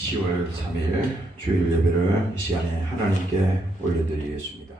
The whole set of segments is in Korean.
10월 3일 주일 예배를 이 시간에 하나님께 올려드리겠습니다.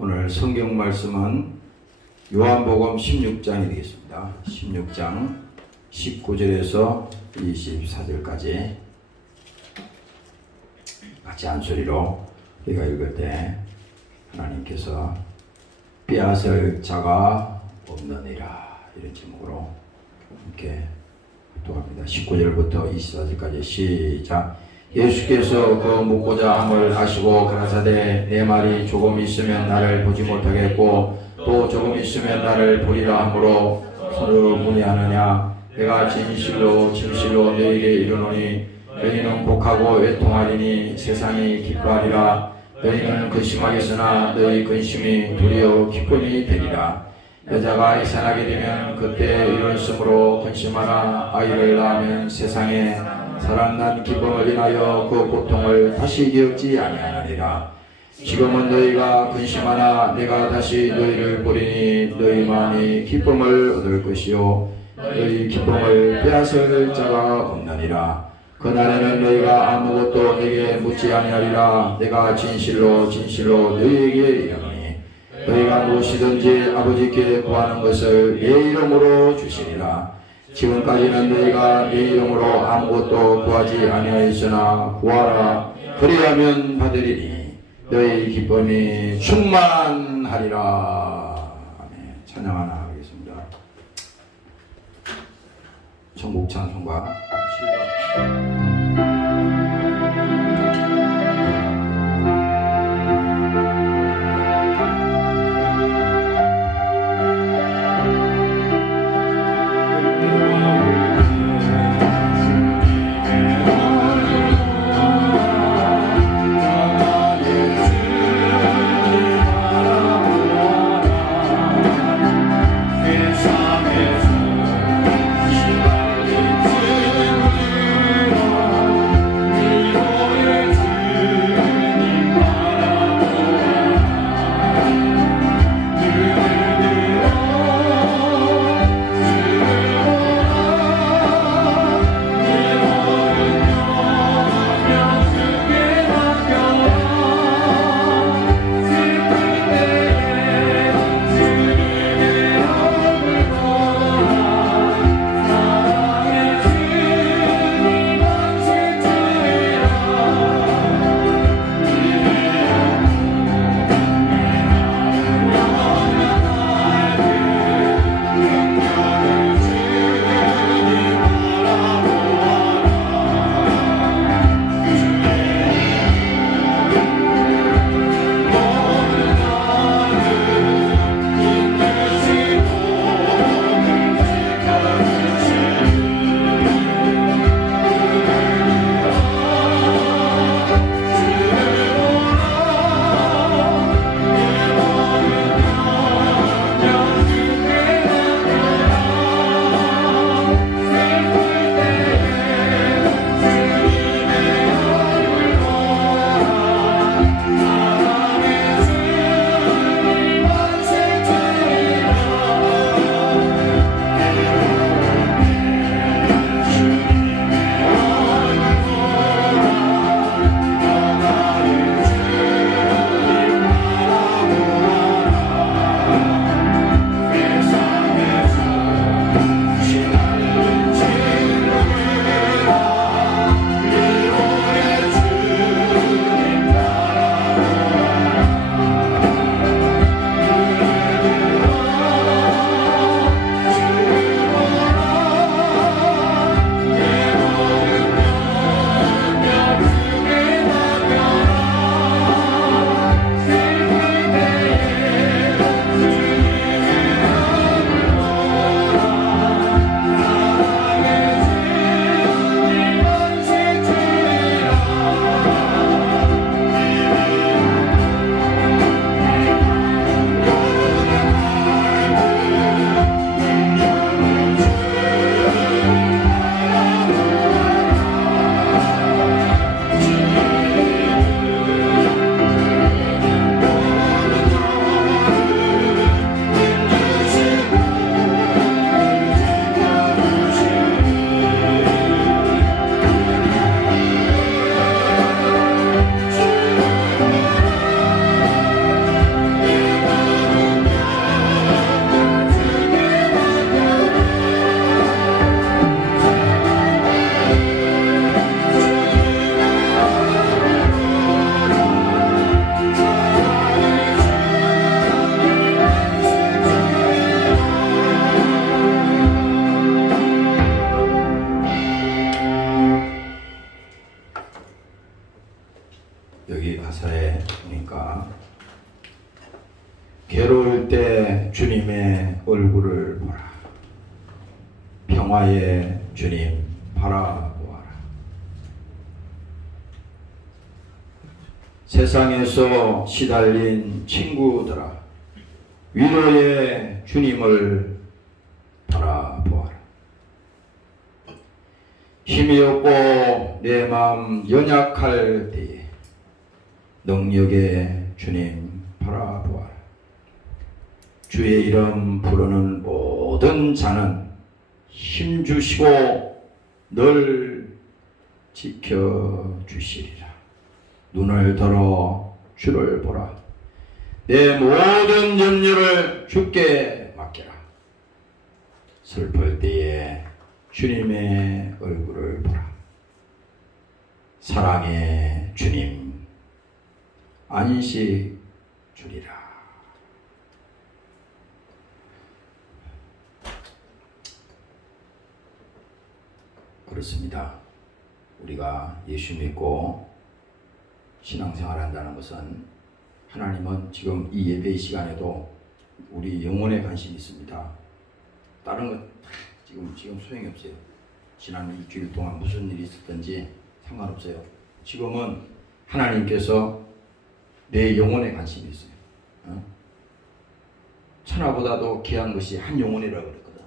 오늘 성경 말씀은 요한복음 16장이 되겠습니다. 16장 19절에서 24절까지 같이 한 소리로 우리가 읽을 때 하나님께서 빼앗을 자가 없느니라 이런 제목으로 함께 합독합니다. 19절부터 24절까지 시작. 예수께서 그 묻고자 함을 아시고 가라사대 내 말이 조금 있으면 나를 보지 못하겠고 또 조금 있으면 나를 보리라 하므로 서로 문의하느냐. 내가 진실로 너희에게 이르노니 너희는 복하고 애통하리니 세상이 기뻐하리라. 너희는 근심하겠으나 너희 근심이 도리어 기쁨이 되리라. 여자가 이산하게 되면 그때 일어섰으므로 근심하나 아이를 낳으면 세상에 살아난 기쁨을 인하여 그 고통을 다시 기억지 아니하느니라. 지금은 너희가 근심하나 내가 다시 너희를 보리니 너희만이 기쁨을 얻을 것이요 너희 기쁨을 빼앗을 자가 없느니라. 그날에는 너희가 아무것도 내게 묻지 아니하리라. 내가 진실로 진실로 너희에게 이르노니 너희가 무엇이든지 아버지께 구하는 것을 내 이름으로 주시리라. 지금까지는 너희가 내 이름으로 아무것도 구하지 아니하였으나 구하라. 그리하면 받으리니 너희 기쁨이 충만하리라. 아멘. 찬양 하나 하겠습니다. 천국 찬송가 7번. 여기 가사에 보니까 괴로울 때 주님의 얼굴을 보라. 평화의 주님 바라보아라. 세상에서 시달린 친구들아, 위로의 주님을 바라보아라. 힘이 없고 내 마음 연약할 때에 능력의 주님 바라보아라. 주의 이름 부르는 모든 자는 힘주시고 늘 지켜주시리라. 눈을 들어 주를 보라. 내 모든 염려를 주께 맡겨라. 슬플 때에 주님의 얼굴을 보라. 사랑의 주님 안식 주리라. 그렇습니다. 우리가 예수 믿고 신앙생활 한다는 것은 하나님은 지금 이 예배 시간에도 우리 영혼에 관심이 있습니다. 다른 것 지금 소용이 없어요. 지난 일주일 동안 무슨 일이 있었든지 상관없어요. 지금은 하나님께서 내 영혼에 관심이 있어요. 천하보다도 귀한 것이 한 영혼이라고 그랬거든.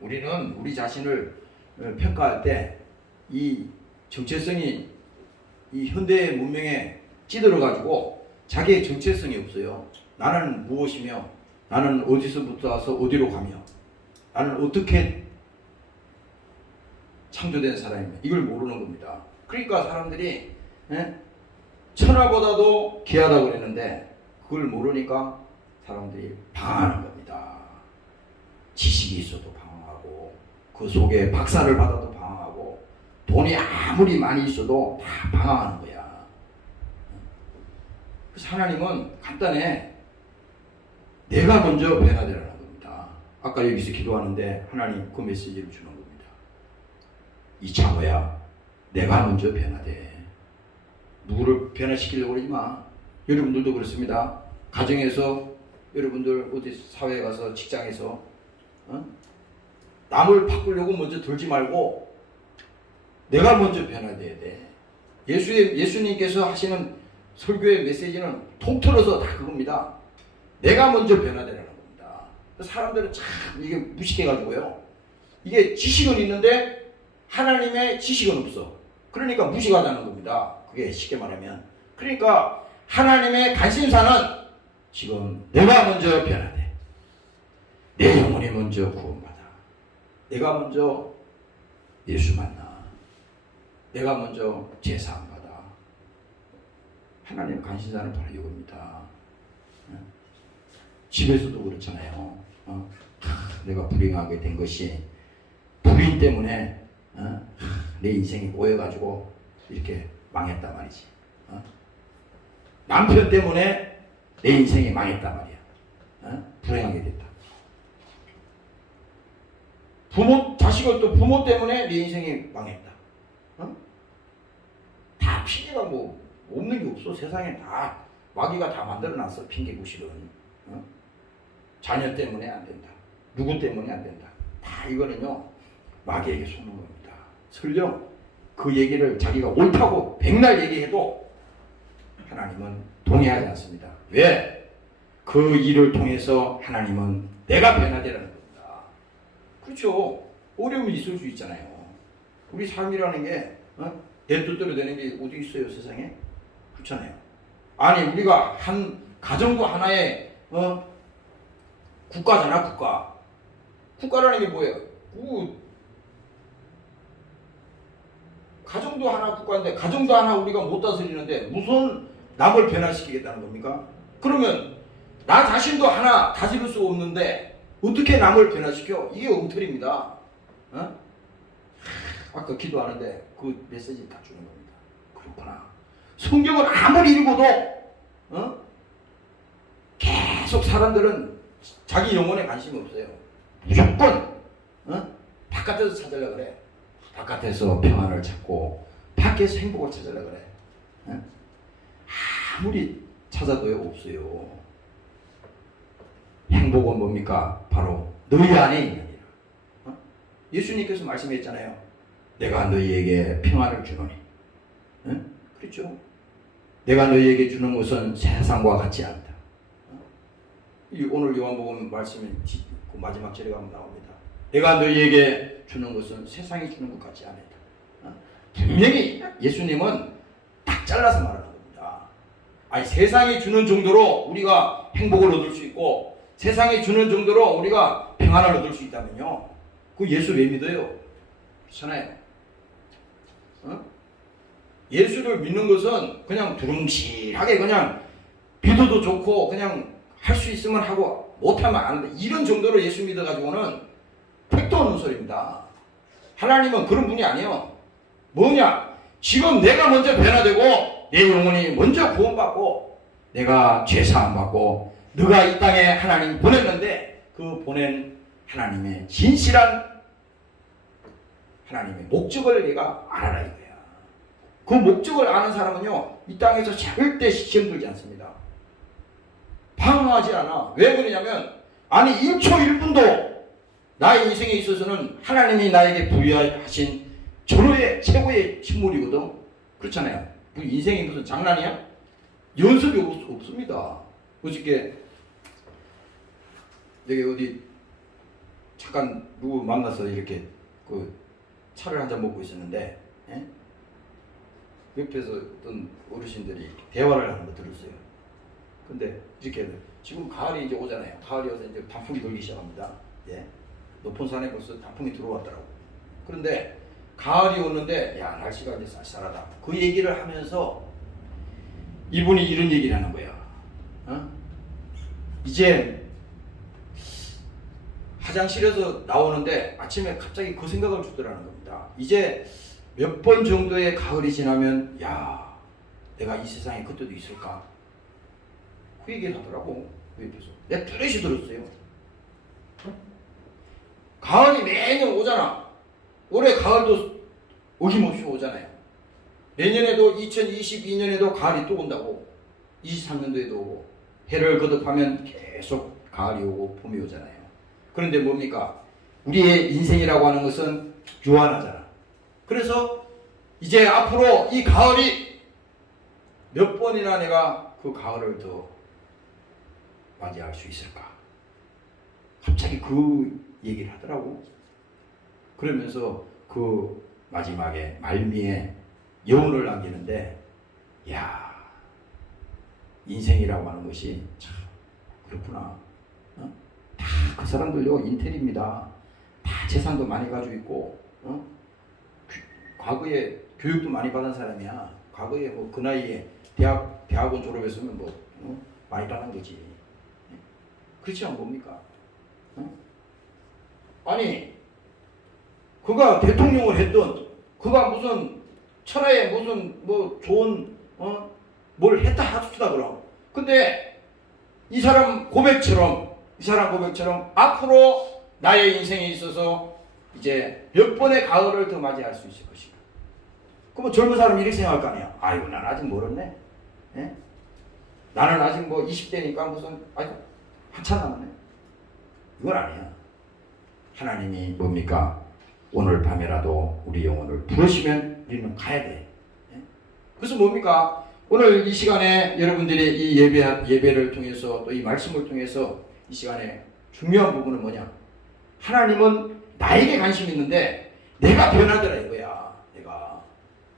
우리는 우리 자신을 평가할 때 이 정체성이 이 현대 문명에 찌들어가지고 자기의 정체성이 없어요. 나는 무엇이며, 나는 어디서부터 와서 어디로 가며, 나는 어떻게 창조된 사람이며, 이걸 모르는 겁니다. 그러니까 사람들이 천하보다도 귀하다고 그랬는데 그걸 모르니까 사람들이 방황하는 겁니다. 지식이 있어도 방황하고, 그 속에 박사를 받아도 방황하고, 돈이 아무리 많이 있어도 다 방황하는 거야. 그래서 하나님은 간단해. 내가 먼저 변화되라는 겁니다. 아까 여기서 기도하는데 하나님 그 메시지를 주는 겁니다. 이 차고야, 내가 먼저 변화돼. 누구를 변화시키려고 그러지 마. 여러분들도 그렇습니다. 가정에서, 여러분들 어디 사회에 가서, 직장에서 남을 바꾸려고 먼저 들지 말고 내가 먼저 변화돼야 돼. 예수님께서 하시는 설교의 메시지는 통틀어서 다 그겁니다. 내가 먼저 변화되라는 겁니다. 사람들은 참 이게 무식해가지고요. 이게 지식은 있는데 하나님의 지식은 없어. 그러니까 무식하다는 겁니다. 그게 쉽게 말하면. 그러니까 하나님의 관심사는 지금 내가 먼저 변화돼. 내 영혼이 먼저 구원받아. 내가 먼저 예수 만나. 내가 먼저 제사함 받아. 하나님 관심사는 바로 이겁니다. 집에서도 그렇잖아요. 내가 불행하게 된 것이 부인 때문에 내 인생이 꼬여가지고 이렇게 망했단 말이지. 남편 때문에 내 인생이 망했단 말이야. 불행하게 됐다. 자식은 또 부모 때문에 내 인생이 망했다. 다 핑계가 뭐 없는 게 없어. 세상에 다 마귀가 다 만들어놨어. 핑계고 실은. 자녀 때문에 안 된다. 누구 때문에 안 된다. 다 이거는요 마귀에게 속는 겁니다. 설령 그 얘기를 자기가 옳다고 백날 얘기해도 하나님은 동의하지 않습니다. 왜? 그 일을 통해서 하나님은 내가 변화되라는 겁니다. 그렇죠. 어려움이 있을 수 있잖아요. 우리 삶이라는 게 내 뜻대로 되는 게 어디 있어요 세상에? 그렇잖아요. 아니 우리가 한 가정도 하나의 국가잖아. 국가라는 게 뭐예요? 가정도 하나 국가인데 가정도 하나 우리가 못 다스리는데 무슨 남을 변화시키겠다는 겁니까? 그러면 나 자신도 하나 다스릴 수 없는데 어떻게 남을 변화시켜? 이게 엉터리입니다. 아까 기도하는데 그 메시지 다 주는 겁니다. 그렇구나. 성경을 아무리 읽어도 계속 사람들은 자기 영혼에 관심이 없어요. 무조건 바깥에서 찾으려고 그래. 바깥에서 평안을 찾고 밖에서 행복을 찾으려고 그래. 아무리 찾아도요 없어요. 행복은 뭡니까? 바로 너희 안에 있는 일. 예수님께서 말씀했잖아요. 내가 너희에게 평안을 주노니. 그렇죠? 내가 너희에게 주는 것은 세상과 같지 않다. 오늘 요한복음 말씀에 그 마지막 절에 가면 나옵니다. 내가 너희에게 주는 것은 세상이 주는 것 같지 않다. 분명히 예수님은 딱 잘라서 말하는 겁니다. 아니, 세상이 주는 정도로 우리가 행복을 얻을 수 있고 세상이 주는 정도로 우리가 평안을 얻을 수 있다면요, 그 예수 왜 믿어요? 그렇잖아요. 예수를 믿는 것은 그냥 두rum실하게 그냥 믿어도 좋고 그냥 할 수 있으면 하고 못하면 안 한다, 이런 정도로 예수 믿어가지고는 택도 없는 소리입니다. 하나님은 그런 분이 아니에요. 뭐냐? 지금 내가 먼저 변화되고 내 영혼이 먼저 구원받고 내가 죄사함받고 너가 이 땅에 하나님 보냈는데 그 보낸 하나님의 진실한 하나님의 목적을 내가 알아라 이거야. 그 목적을 아는 사람은요, 이 땅에서 절대 시험 들지 않습니다. 방황하지 않아. 왜 그러냐면, 아니 1초 1분도 나의 인생에 있어서는 하나님이 나에게 부여하신 절호의 최고의 식물이거든. 그렇잖아요. 인생이 무슨 장난이야? 연습이 없습니다. 어저께 내가 어디 잠깐 누구 만나서 이렇게 그 차를 한잔 먹고 있었는데, 예? 옆에서 어떤 어르신들이 대화를 하는 거 들었어요. 근데 이렇게 지금 가을이 이제 오잖아요. 가을이 와서 이제 단풍이 돌기 시작합니다. 예? 높은 산에 벌써 단풍이 들어왔더라고. 그런데 가을이 오는데 야, 날씨가 이제 쌀쌀하다, 그 얘기를 하면서 이분이 이런 얘기를 하는 거예요. 이제 화장실에서 나오는데 아침에 갑자기 그 생각을 주더라는 겁니다. 이제 몇 번 정도의 가을이 지나면 야, 내가 이 세상에 그때도 있을까? 그 얘기를 하더라고. 그 옆에서 내가 뚜렷이 들었어요. 가을이 매년 오잖아. 올해 가을도 어김없이 오잖아요. 내년에도 2022년에도 가을이 또 온다고. 23년도에도 오고. 해를 거듭하면 계속 가을이 오고 봄이 오잖아요. 그런데 뭡니까? 우리의 인생이라고 하는 것은 유한하잖아. 그래서 이제 앞으로 이 가을이 몇 번이나 내가 그 가을을 더 맞이할 수 있을까? 갑자기 그 얘기를 하더라고. 그러면서 그 마지막에 말미에 여운을 남기는데, 야, 인생이라고 하는 것이 참 그렇구나. 다 그 사람들요 인텔입니다. 다 재산도 많이 가지고 있고, 과거에 교육도 많이 받은 사람이야. 과거에 뭐 그 나이에 대학원 졸업했으면 뭐 많이 받은 거지. 그렇지 않은 겁니까? 아니, 그가 대통령을 했던, 그가 무슨 천하에 무슨 뭐 좋은 뭘 했다 합시다 그럼. 근데 이 사람 고백처럼 앞으로 나의 인생에 있어서 이제 몇 번의 가을을 더 맞이할 수 있을 것이다. 그럼 젊은 사람이 이렇게 생각할 거 아니야. 아이고, 난 아직 멀었네. 예? 나는 아직 뭐 20대니까 무슨 아이고 한참 남았네. 이건 아니야. 하나님이 뭡니까? 오늘 밤에라도 우리 영혼을 부르시면 우리는 가야 돼. 예? 그래서 뭡니까? 오늘 이 시간에 여러분들이 이 예배를 통해서 또 이 말씀을 통해서 이 시간에 중요한 부분은 뭐냐? 하나님은 나에게 관심이 있는데 내가 변하더라 이거야. 내가.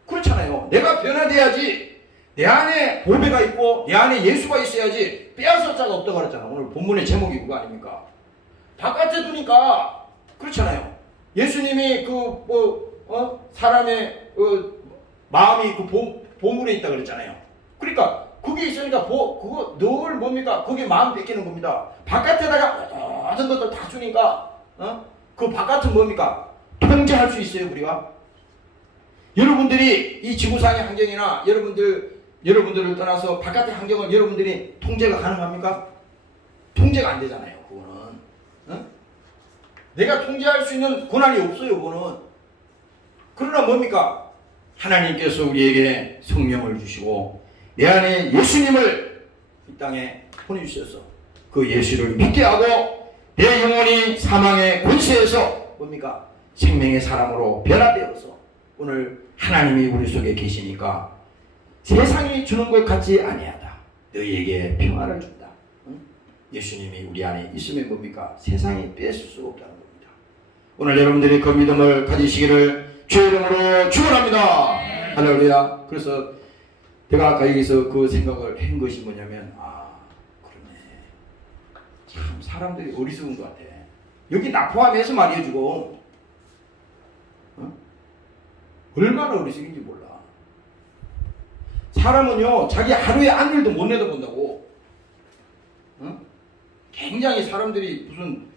그렇잖아요. 내가 변화돼야지. 내 안에 보배가 있고 내 안에 예수가 있어야지 빼앗을 자가 없다고 그랬잖아. 오늘 본문의 제목이 그거 아닙니까? 바깥에 두니까 그렇잖아요. 예수님이 사람의 마음이 그 보물에 있다 그랬잖아요. 그러니까 그게 있으니까 그거 늘 뭡니까? 그게 마음 뺏기는 겁니다. 바깥에다가 모든 것들 다 주니까 그 바깥은 뭡니까? 통제할 수 있어요 우리가. 여러분들이 이 지구상의 환경이나 여러분들을 떠나서 바깥의 환경을 여러분들이 통제가 가능합니까? 통제가 안 되잖아요. 그거는 내가 통제할 수 있는 권한이 없어요. 그거는. 그러나 뭡니까? 하나님께서 우리에게 성령을 주시고 내 안에 예수님을 이 땅에 보내주셔서 그 예수를 믿게 하고 내 영혼이 사망의 권세에서 뭡니까? 생명의 사람으로 변화되어서 오늘 하나님이 우리 속에 계시니까 세상이 주는 것 같지 아니하다. 너희에게 평화를 준다. 예수님이 우리 안에 있으면 뭡니까? 세상이 뺏을 수 없다는 겁니다. 오늘 여러분들이 그 믿음을 가지시기를 주의 이름으로 축원합니다. 할렐루야. 그래서 내가 아까 여기서 그 생각을 한 것이 뭐냐면, 그러네. 참 사람들이 어리석은 것 같아. 여기 나 포함해서 말이야 지금. 얼마나 어리석인지 몰라. 사람은요 자기 하루의 한 일도 못 내다본다고. 굉장히 사람들이 무슨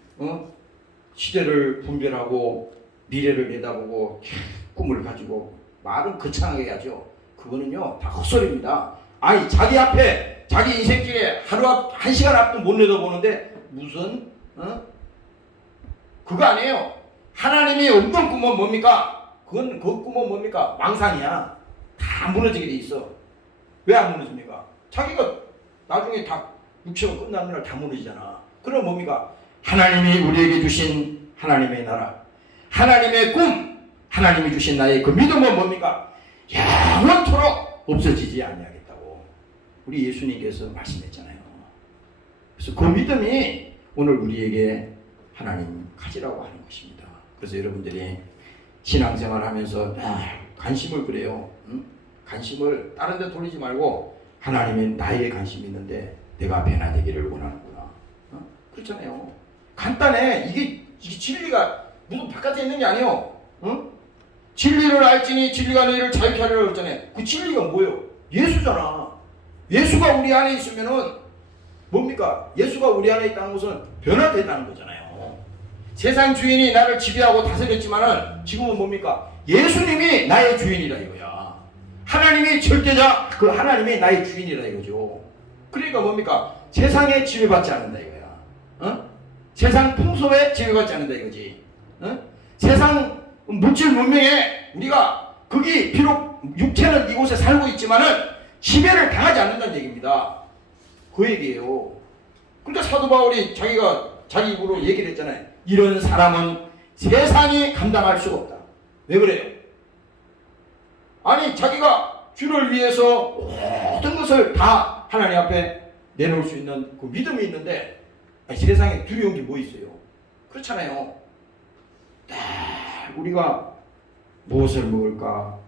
시대를 분별하고 미래를 내다보고 꿈을 가지고 말은 거창하게 하죠. 그거는요 다 헛소리입니다. 아니 자기 앞에 자기 인생길에 하루 앞 1시간 앞도 못 내다보는데 무슨 그거 아니에요. 하나님이 없는 꿈은 뭡니까? 그 꿈은 뭡니까? 망상이야. 다 무너지게 돼 있어. 왜 안 무너집니까? 자기가 나중에 다 육체가 끝나는 날 다 무너지잖아. 그럼 뭡니까? 하나님이 우리에게 주신 하나님의 나라, 하나님의 꿈, 하나님이 주신 나의 그 믿음은 뭡니까? 영원토록 없어지지 아니하겠다고 우리 예수님께서 말씀했잖아요. 그래서 그 믿음이 오늘 우리에게 하나님 가지라고 하는 것입니다. 그래서 여러분들이 신앙생활 하면서 관심을 그래요. 관심을 다른 데 돌리지 말고 하나님은 나에게 관심이 있는데 내가 변화 되기를 원하는구나. 그렇잖아요. 간단해. 이게 진리가 무슨 바깥에 있는 게 아니에요. 진리를 알지니 진리가 너희를 자유케 하리라 그랬잖아요. 그 진리가 뭐예요? 예수잖아. 예수가 우리 안에 있으면은 뭡니까? 예수가 우리 안에 있다는 것은 변화됐다는 거잖아요. 세상 주인이 나를 지배하고 다스렸지만은 지금은 뭡니까? 예수님이 나의 주인이라 이거야. 하나님이 절대자, 그 하나님이 나의 주인이라 이거죠. 그러니까 뭡니까? 세상에 지배받지 않는다 이거야. 세상 풍속에 지배받지 않는다 이거지. 세상 물질 문명에 우리가 거기 비록 육체는 이곳에 살고 있지만은 지배를 당하지 않는다는 얘기입니다. 그 얘기예요. 그러니까 사도 바울이 자기가 자기 입으로 얘기를 했잖아요. 이런 사람은 세상이 감당할 수가 없다. 왜 그래요? 아니 자기가 주를 위해서 모든 것을 다 하나님 앞에 내놓을 수 있는 그 믿음이 있는데 세상에 두려운 게 뭐 있어요? 그렇잖아요. 우리가 무엇을 먹을까?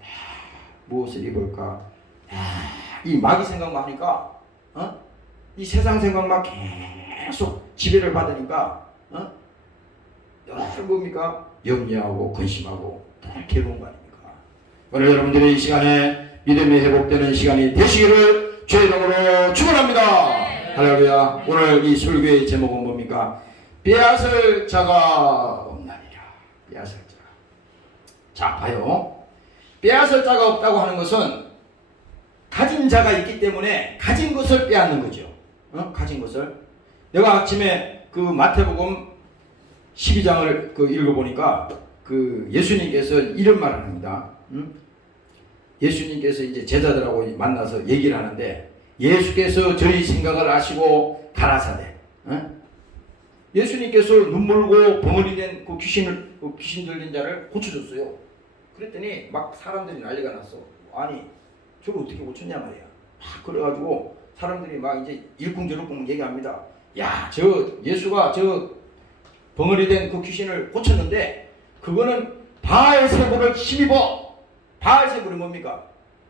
무엇을 입을까? 이 마귀 생각만 하니까 이 세상 생각만 계속 지배를 받으니까 늘 뭡니까? 염려하고 근심하고 늘 괴로운 거 아닙니까? 오늘 여러분들의 이 시간에 믿음이 회복되는 시간이 되시기를 주의 이름으로 축원합니다. 할렐루야. 오늘 이 설교의 제목은 뭡니까? 빼앗을 자가 없나니라. 빼앗을 자가. 자, 봐요. 빼앗을 자가 없다고 하는 것은 가진 자가 있기 때문에 가진 것을 빼앗는 거죠. 가진 것을. 내가 아침에 그 마태복음 12장을 읽어보니까 그 예수님께서 이런 말을 합니다. 예수님께서 이제 제자들하고 만나서 얘기를 하는데 예수께서 저희 생각을 아시고 가라사대. 예수님께서 눈물고 벙어리 된 그 귀신 들린 자를 고쳐줬어요. 그랬더니 막 사람들이 난리가 났어. 아니 저걸 어떻게 고쳤냐 말이야. 막 그래가지고 사람들이 막 이제 일쿵저쿵 얘기합니다. 야, 저 예수가 저 벙어리 된 그 귀신을 고쳤는데 그거는 바알세불을 힘입어. 바알세불이 뭡니까?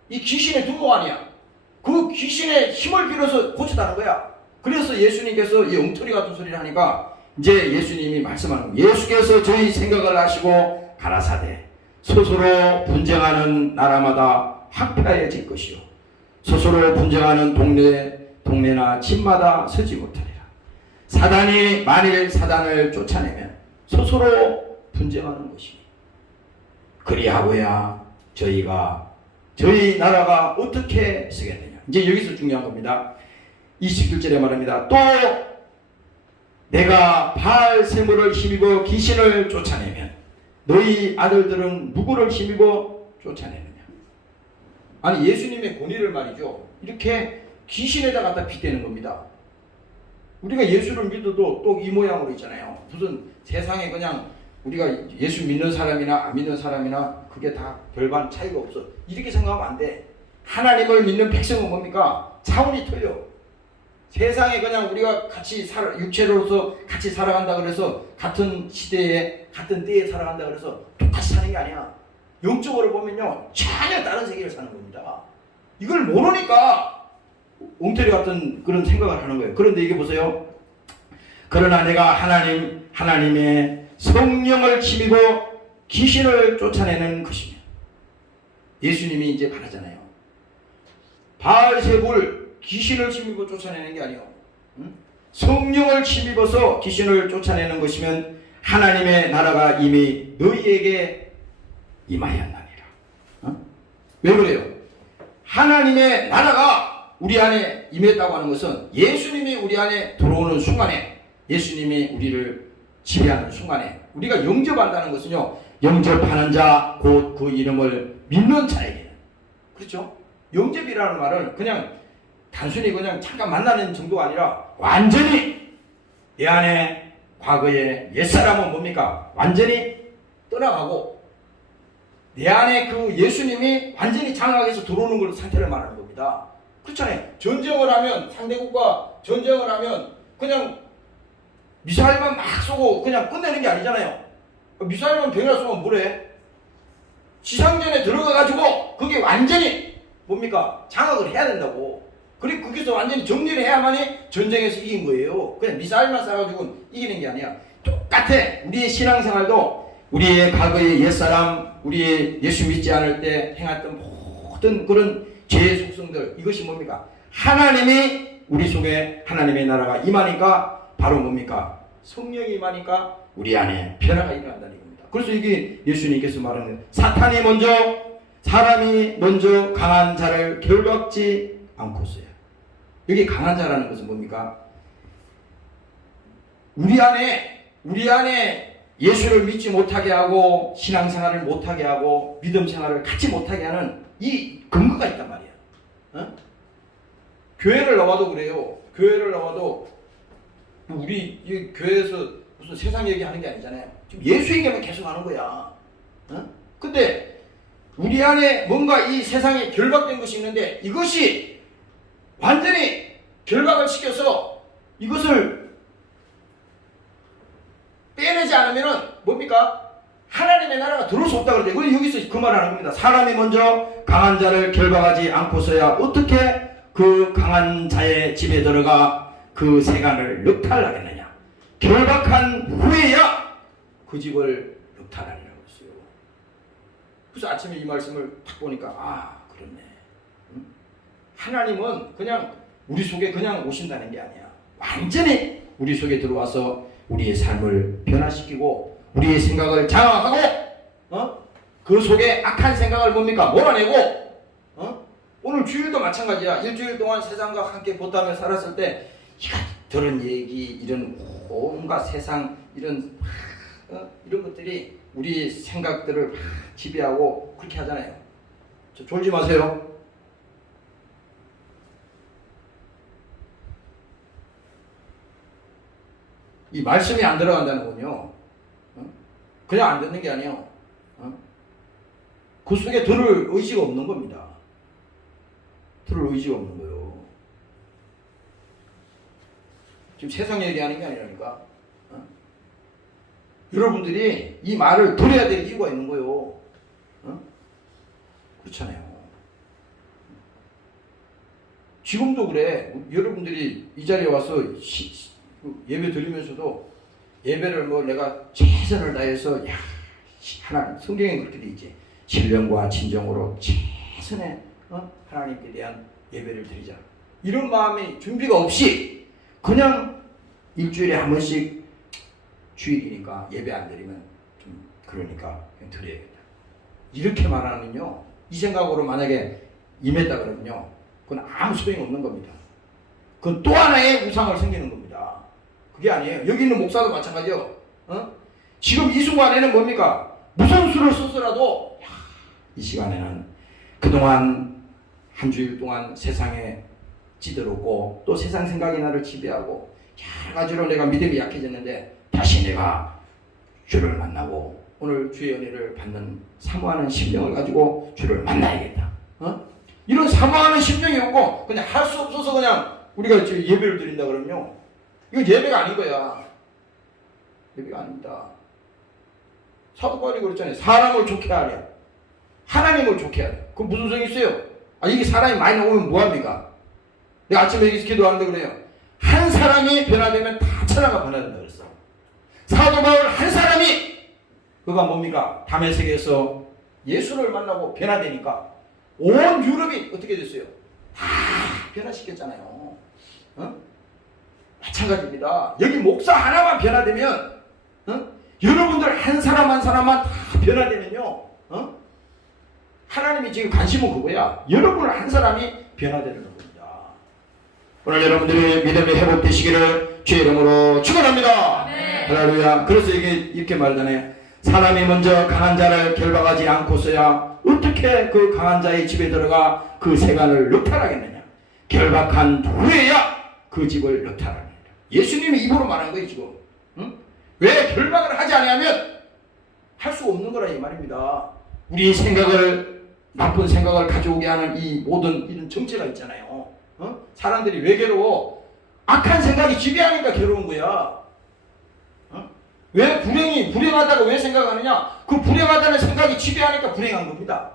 이 귀신의 두목 아니야. 그 귀신의 힘을 빌어서 고쳤다는 거야. 그래서 예수님께서 이 엉터리 같은 소리를 하니까 이제 예수님이 말씀하는 거예요. 예수께서 저희 생각을 아시고 가라사대 스스로 분쟁하는 나라마다 황폐해질 것이요 스스로 분쟁하는 동네나 집마다 서지 못하리라. 사단이 만일 사단을 쫓아내면 스스로 분쟁하는 것이니 그리하고야 저희 나라가 어떻게 서겠느냐. 이제 여기서 중요한 겁니다. 21절에 말합니다. 또 내가 바알세불을 힘입어 귀신을 쫓아내면 너희 아들들은 누구를 힘입어 쫓아내느냐. 아니 예수님의 권위를 말이죠. 이렇게 귀신에다 갖다 빗대는 겁니다. 우리가 예수를 믿어도 또 이 모양으로 있잖아요. 무슨 세상에 그냥 우리가 예수 믿는 사람이나 안 믿는 사람이나 그게 다 별반 차이가 없어. 이렇게 생각하면 안 돼. 하나님을 믿는 백성은 뭡니까? 차원이 틀려. 세상에 그냥 우리가 같이 육체로서 같이 살아간다 그래서 같은 시대에 같은 때에 살아간다 그래서 똑같이 사는 게 아니야. 영적으로 보면요 전혀 다른 세계를 사는 겁니다. 이걸 모르니까 엉터리 같은 그런 생각을 하는 거예요. 그런데 이게 보세요. 그러나 내가 하나님의 성령을 힘입어 귀신을 쫓아내는 것이며, 예수님이 이제 말하잖아요. 바알세불 귀신을 힘입어 쫓아내는 게 아니요, 성령을 힘입어서 귀신을 쫓아내는 것이면 하나님의 나라가 이미 너희에게 임하였나니라. 왜 그래요? 하나님의 나라가 우리 안에 임했다고 하는 것은 예수님이 우리 안에 들어오는 순간에, 예수님이 우리를 지배하는 순간에 우리가 영접한다는 것은요, 영접하는 자 곧 그 이름을 믿는 자에게는, 그렇죠? 영접이라는 말은 그냥 단순히 그냥 잠깐 만나는 정도가 아니라 완전히 내 안에 과거의 옛사람은 뭡니까? 완전히 떠나가고 내 안에 그 예수님이 완전히 장악해서 들어오는 걸 상태를 말하는 겁니다. 그렇잖아요. 전쟁을 하면, 상대국과 전쟁을 하면 그냥 미사일만 막 쏘고 그냥 끝내는 게 아니잖아요. 미사일만 100이나 쏘면 뭐래? 지상전에 들어가가지고 그게 완전히 뭡니까? 장악을 해야 된다고. 그리고 거기서 완전히 정리를 해야만이 전쟁에서 이긴 거예요. 그냥 미사일만 쏴가지고 이기는 게 아니야. 똑같아. 우리의 신앙생활도 우리의 과거의 옛사람, 우리의 예수 믿지 않을 때 행했던 모든 그런 죄의 속성들, 이것이 뭡니까? 하나님이 우리 속에 하나님의 나라가 임하니까 바로 뭡니까? 성령이 임하니까 우리 안에 변화가 일어난다는 겁니다. 그래서 이게 예수님께서 말하는 사람이 먼저 강한 자를 결박지 않고서야. 여기 강한 자라는 것은 뭡니까? 우리 안에 예수를 믿지 못하게 하고 신앙생활을 못하게 하고 믿음 생활을 갖지 못하게 하는 이 근거가 있단 말이야. 교회를 나와도 그래요. 교회를 나와도 우리 이 교회에서 무슨 세상 얘기하는 게 아니잖아요. 지금 예수 얘기만 계속 하는 거야. 근데 우리 안에 뭔가 이 세상에 결박된 것이 있는데 이것이 완전히 결박을 시켜서 이것을 빼내지 않으면은 뭡니까? 하나님의 나라가 들어올 수 없다 그러죠. 그래서 여기서 그 말을 하는 겁니다. 사람이 먼저 강한 자를 결박하지 않고서야 어떻게 그 강한 자의 집에 들어가 그 세간을 늑탈하겠느냐. 결박한 후에야 그 집을 늑탈하리라고 했어요. 그래서 아침에 이 말씀을 딱 보니까 그렇네. 하나님은 그냥 우리 속에 그냥 오신다는 게 아니야. 완전히 우리 속에 들어와서 우리의 삶을 변화시키고 우리의 생각을 장악하고 그 속에 악한 생각을 뭡니까? 몰아내고 오늘 주일도 마찬가지야. 일주일 동안 세상과 함께 보따며 살았을 때 이런 얘기, 이런 온갖 세상 이런 것들이 우리 생각들을 지배하고 그렇게 하잖아요. 졸지 마세요. 이 말씀이 안 들어간다는 건요, 그냥 안 듣는 게 아니에요. 그 속에 들을 의지가 없는 겁니다. 들을 의지가 없는 거예요. 지금 세상 얘기하는 게 아니라니까. 여러분들이 이 말을 들어야 될 이유가 있는 거예요. 그렇잖아요. 지금도 그래. 여러분들이 이 자리에 와서 예배 드리면서도 예배를 내가 최선을 다해서 하나님, 성경에 그렇게 돼 있지. 신령과 진정으로 최선의 하나님께 대한 예배를 드리자. 이런 마음이 준비가 없이 그냥 일주일에 한 번씩 주일이니까 예배 안 드리면 좀 그러니까 그냥 드려야겠다. 이렇게 말하면요, 이 생각으로 만약에 임했다 그러면요, 그건 아무 소용이 없는 겁니다. 그건 또 하나의 우상을 생기는 겁니다. 그게 아니에요. 여기 있는 목사도 마찬가지요. 지금 이 순간에는 뭡니까? 무슨 수를 써서라도 이 시간에는 그동안 한 주일 동안 세상에 찌들었고 또 세상 생각이 나를 지배하고 여러 가지로 내가 믿음이 약해졌는데 다시 내가 주를 만나고 오늘 주의 은혜를 받는 사모하는 심령을 가지고 주를 만나야겠다. 이런 사모하는 심령이 없고 그냥 할 수 없어서 그냥 우리가 지금 예배를 드린다 그러면요, 이거 예배가 아닌 거야. 예배가 아닙니다. 사도 바울이 그랬잖아요. 사람을 좋게 하랴. 하나님을 좋게 해야 돼. 그럼 무슨 소용이 있어요? 이게 사람이 많이 나오면 뭐합니까? 내가 아침에 여기서 기도하는데 그래요. 한 사람이 변화되면 다 천하가 변화된다 그랬어. 사도 바울 한 사람이 그가 뭡니까? 다메섹에서 예수를 만나고 변화되니까 온 유럽이 어떻게 됐어요? 다 변화시켰잖아요. 마찬가지입니다. 여기 목사 하나만 변화되면 여러분들 한 사람 한 사람만 다 변화되면요. 하나님이 지금 관심은 그거야. 여러분 한 사람이 변화되는 겁니다. 오늘 여러분들이 믿음이 회복되시기를 주의 이름으로 축원합니다. 할렐루야. 그래서 이렇게 말하잖아요. 사람이 먼저 강한 자를 결박하지 않고서야 어떻게 그 강한 자의 집에 들어가 그 세간을 늑탈하겠느냐. 결박한 후에야 그 집을 늑탈하느니라. 예수님이 입으로 말한 거예요 지금. 왜 결박을 하지 않으면 할 수 없는 거라 이 말입니다. 우리 생각을 나쁜 생각을 가져오게 하는 이 모든 이런 정체가 있잖아요. 사람들이 왜 괴로워? 악한 생각이 지배하니까 괴로운 거야. 왜 불행하다고 왜 생각하느냐? 그 불행하다는 생각이 지배하니까 불행한 겁니다.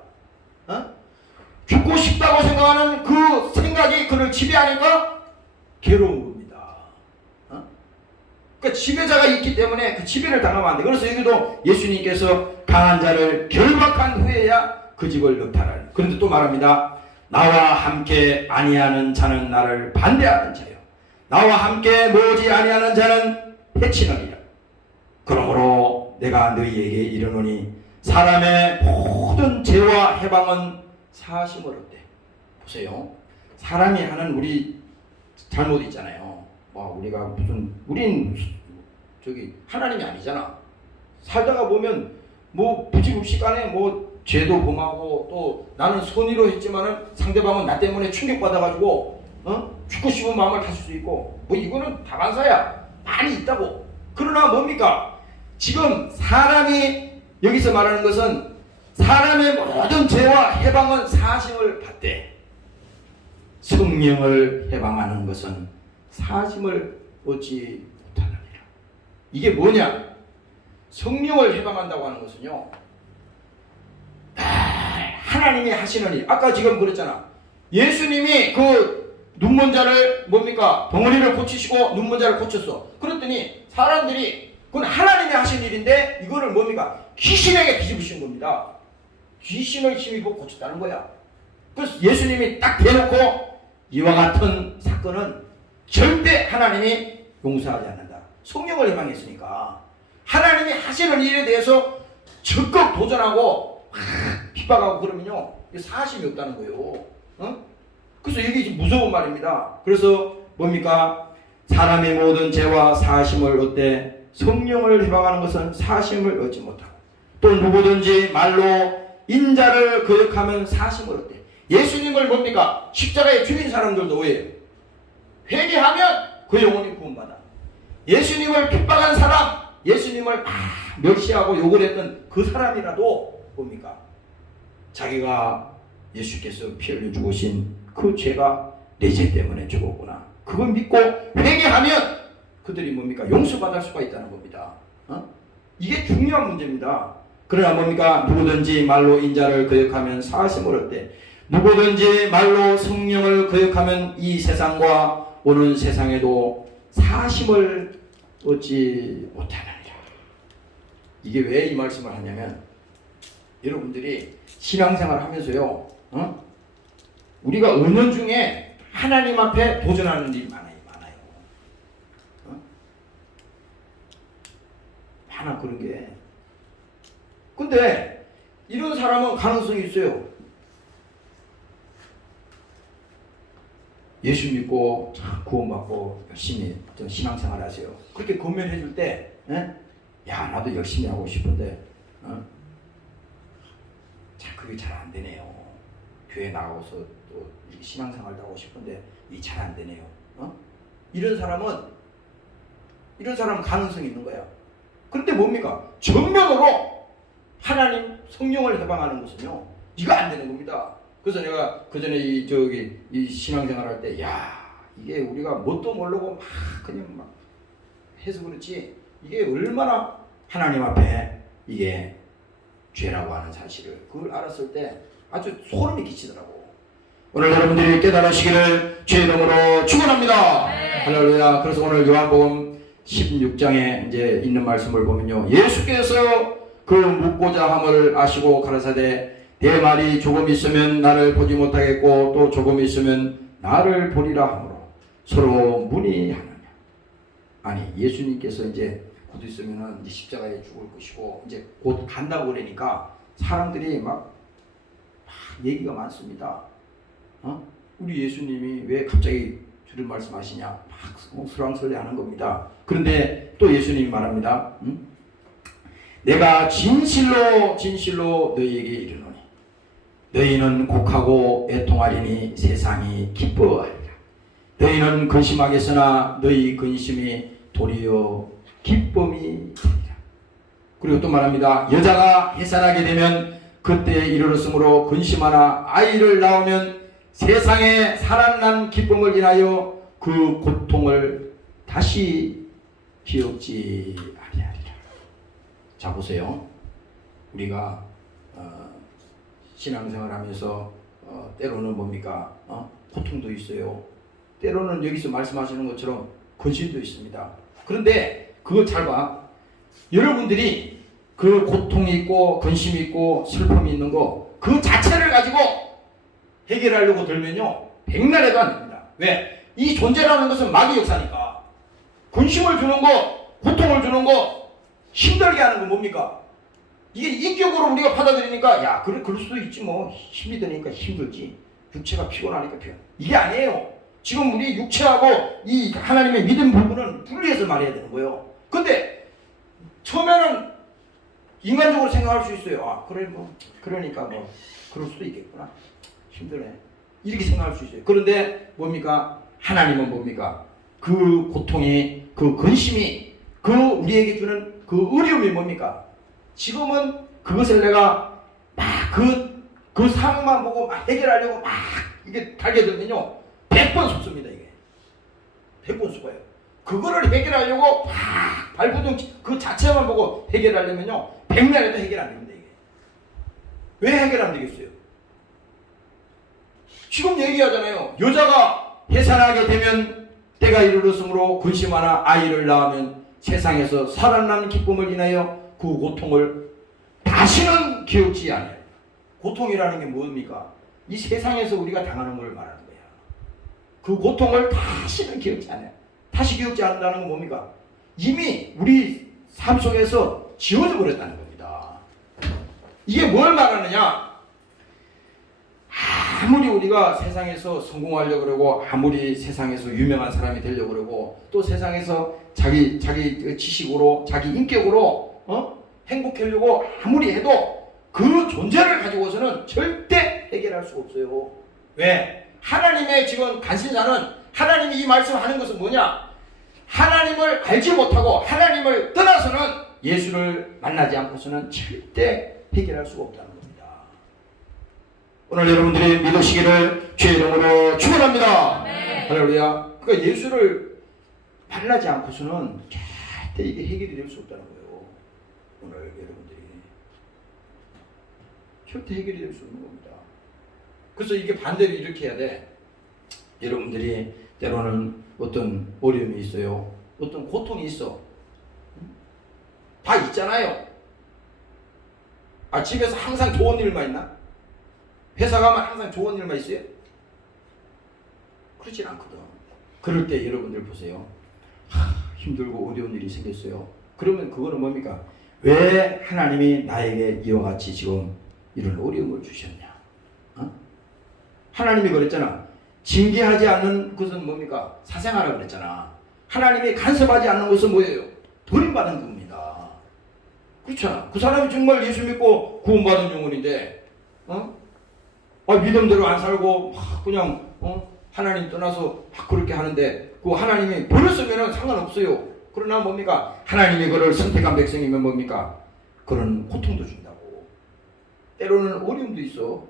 죽고 싶다고 생각하는 그 생각이 그를 지배하니까 괴로운 겁니다. 그 지배자가 있기 때문에 그 지배를 당하면 안 돼. 그래서 여기도 예수님께서 강한 자를 결박한 후에야 그 집을 늑탈하리. 그런데 또 말합니다. 나와 함께 아니하는 자는 나를 반대하는 자요. 나와 함께 모지 아니하는 자는 해치느니라. 그러므로 내가 너희에게 이르노니 사람의 모든 죄와 해방은 사하심을 얻되. 보세요. 사람이 하는 우리 잘못 있잖아요. 우리가 우린 하나님이 아니잖아. 살다가 보면 부지불식간에 죄도 범하고 또 나는 선의로 했지만은 상대방은 나 때문에 충격받아가지고 죽고 싶은 마음을 가질 수 있고 이거는 다반사야. 많이 있다고. 그러나 뭡니까? 지금 사람이 여기서 말하는 것은 사람의 모든 죄와 해방은 사심을 받되 성령을 해방하는 것은 사심을 얻지 못하느니라. 이게 뭐냐? 성령을 해방한다고 하는 것은요. 하나님이 하시는 일. 아까 지금 그랬잖아. 예수님이 그 눈먼 자를 뭡니까? 덩어리를 고치시고 눈먼 자를 고쳤어. 그랬더니 사람들이 그건 하나님이 하신 일인데 이거를 뭡니까? 귀신에게 뒤집으신 겁니다. 귀신을 힘입어 고쳤다는 거야. 그래서 예수님이 딱 대놓고 이와 같은 사건은 절대 하나님이 용서하지 않는다. 성령을 해방했으니까 하나님이 하시는 일에 대해서 적극 도전하고 핍박하고 그러면요 사심이 없다는 거예요. 그래서 이게 무서운 말입니다. 그래서 뭡니까? 사람의 모든 죄와 사심을 얻되 성령을 해방하는 것은 사심을 얻지 못하고 또 누구든지 말로 인자를 거역하면 사심을 얻되. 예수님을 뭡니까? 십자가에 죽인 사람들도 왜? 회개하면 그 영혼이 구원받아. 예수님을 핍박한 사람, 예수님을 멸시하고 욕을 했던 그 사람이라도 뭡니까? 자기가 예수께서 피 흘려 죽으신 그 죄가 내 죄 때문에 죽었구나. 그걸 믿고 회개하면 그들이 뭡니까? 용서받을 수가 있다는 겁니다. 이게 중요한 문제입니다. 그러나 뭡니까? 누구든지 말로 인자를 거역하면 사심을 얻되 누구든지 말로 성령을 거역하면 이 세상과 오는 세상에도 사심을 얻지 못하느니라. 이게 왜 이 말씀을 하냐면 여러분들이 신앙생활 하면서요 우리가 은연중에 하나님 앞에 도전하는 일이 많아요. 많아 그런 게. 근데 이런 사람은 가능성이 있어요. 예수 믿고 구원받고 열심히 신앙생활 하세요. 그렇게 권면해 줄 때 야 나도 열심히 하고 싶은데 자 그게 잘 안 되네요. 교회 나가서 또 신앙생활도 하고 싶은데 이게 잘 안 되네요. 이런 사람은 가능성이 있는 거야. 그런데 뭡니까? 정면으로 하나님 성령을 해방하는 것은요 이거 안 되는 겁니다. 그래서 내가 그 전에 이 신앙생활 할 때 야 이게 우리가 뭣도 모르고 막 그냥 막 해서 그렇지 이게 얼마나 하나님 앞에 이게 죄라고 하는 사실을 그걸 알았을 때 아주 소름이 끼치더라고. 오늘 여러분들이 깨달으시기를 주의 이름으로 축원합니다. 할렐루야. 그래서 오늘 요한복음 16장에 이제 있는 말씀을 보면요, 예수께서 그 묻고자 함을 아시고 가라사대 내 말이 조금 있으면 나를 보지 못하겠고 또 조금 있으면 나를 보리라 하므로 서로 문의하느냐. 아니, 예수님께서 이제 곧 있으면은 이제 십자가에 죽을 것이고 이제 곧 간다고 그러니까 사람들이 막 얘기가 많습니다. 우리 예수님이 왜 갑자기 주를 말씀하시냐, 막 설왕설래하는 겁니다. 그런데 또 예수님이 말합니다. 내가 진실로 진실로 너희에게 이르노니 너희는 곡하고 애통하리니 세상이 기뻐하리라. 너희는 근심하겠으나 너희 근심이 도리어 기쁨이 되리라. 그리고 또 말합니다. 여자가 해산하게 되면 그때에 이르렀으므로 근심하나 아이를 낳으면 세상에 살아난 기쁨을 인하여 그 고통을 다시 기억지 아니하리라. 자, 보세요. 우리가 신앙생활 하면서 때로는 뭡니까? 고통도 있어요. 때로는 여기서 말씀하시는 것처럼 근심도 있습니다. 그런데 그걸 잘 봐. 여러분들이 그 고통이 있고 근심이 있고 슬픔이 있는 거 그 자체를 가지고 해결하려고 들면요, 백날에도 안 됩니다. 왜? 이 존재라는 것은 마귀 역사니까. 근심을 주는 거, 고통을 주는 거, 힘들게 하는 건 뭡니까? 이게 인격으로 우리가 받아들이니까 야, 그럴 수도 있지 뭐. 힘이 드니까 힘들지. 육체가 피곤하니까 피곤. 이게 아니에요. 지금 우리 육체하고 이 하나님의 믿음 부분은 분리해서 말해야 되는 거예요. 근데 처음에는 인간적으로 생각할 수 있어요. 아, 그래 뭐 그러니까 뭐 그럴 수도 있겠구나. 힘드네. 이렇게 생각할 수 있어요. 그런데 뭡니까? 하나님은 뭡니까? 그 고통이, 그 근심이, 그 우리에게 주는 그 어려움이 뭡니까? 지금은 그것을 내가 막 그 상황만 보고 막 해결하려고 막 이게 달려들면요, 100번 속습니다. 이게 100번 속아요. 그거를 해결하려고 막 발버둥 그 자체만 보고 해결하려면요, 100년에도 해결 안 됩니다. 이게 왜 해결 안 되겠어요? 지금 얘기하잖아요. 여자가 해산하게 되면 때가 이르렀으므로 근심하나 아이를 낳으면 세상에서 살아난 기쁨을 인하여 그 고통을 다시는 기억지 않아요. 고통이라는 게 뭡니까? 이 세상에서 우리가 당하는 걸 말하는 거야. 그 고통을 다시는 기억지 않아요. 다시 기억지 않는다는 건 뭡니까? 이미 우리 삶 속에서 지워져 버렸다는 겁니다. 이게 뭘 말하느냐? 아무리 우리가 세상에서 성공하려고 그러고 아무리 세상에서 유명한 사람이 되려고 그러고 또 세상에서 자기 지식으로 자기 인격으로 행복하려고 아무리 해도 그 존재를 가지고서는 절대 해결할 수가 없어요. 왜? 하나님의 지금 간신사는 하나님이 이 말씀하는 것은 뭐냐? 하나님을 알지 못하고 하나님을 떠나서는 예수를 만나지 않고서는 절대 해결할 수가 없다는 겁니다. 오늘 여러분들이 믿으시기를 주의 이름으로 축원합니다. 할렐루야. 그러니까 예수를 만나지 않고서는 절대 이게 해결이 될 수 없다는 거예요. 오늘 여러분들이 절대 해결이 될 수 없는 겁니다. 그래서 이게 반대로 이렇게 해야 돼. 여러분들이 때로는 어떤 어려움이 있어요. 어떤 고통이 있어. 다 있잖아요. 집에서 항상 좋은 일만 있나? 회사 가면 항상 좋은 일만 있어요? 그렇진 않거든. 그럴 때 여러분들 보세요. 힘들고 어려운 일이 생겼어요. 그러면 그거는 뭡니까? 왜 하나님이 나에게 이와 같이 지금 이런 어려움을 주셨냐? 하나님이 그랬잖아. 징계하지 않는 것은 뭡니까? 사생하라 그랬잖아. 하나님이 간섭하지 않는 것은 뭐예요? 버림받은 겁니다. 그렇잖아. 그 사람이 정말 예수 믿고 구원받은 영혼인데 믿음대로 안 살고 그냥 하나님 떠나서 막 그렇게 하는데 그 하나님이 버렸으면 상관없어요. 그러나 뭡니까? 하나님이 그를 선택한 백성이면 뭡니까? 그런 고통도 준다고. 때로는 어려움도 있어.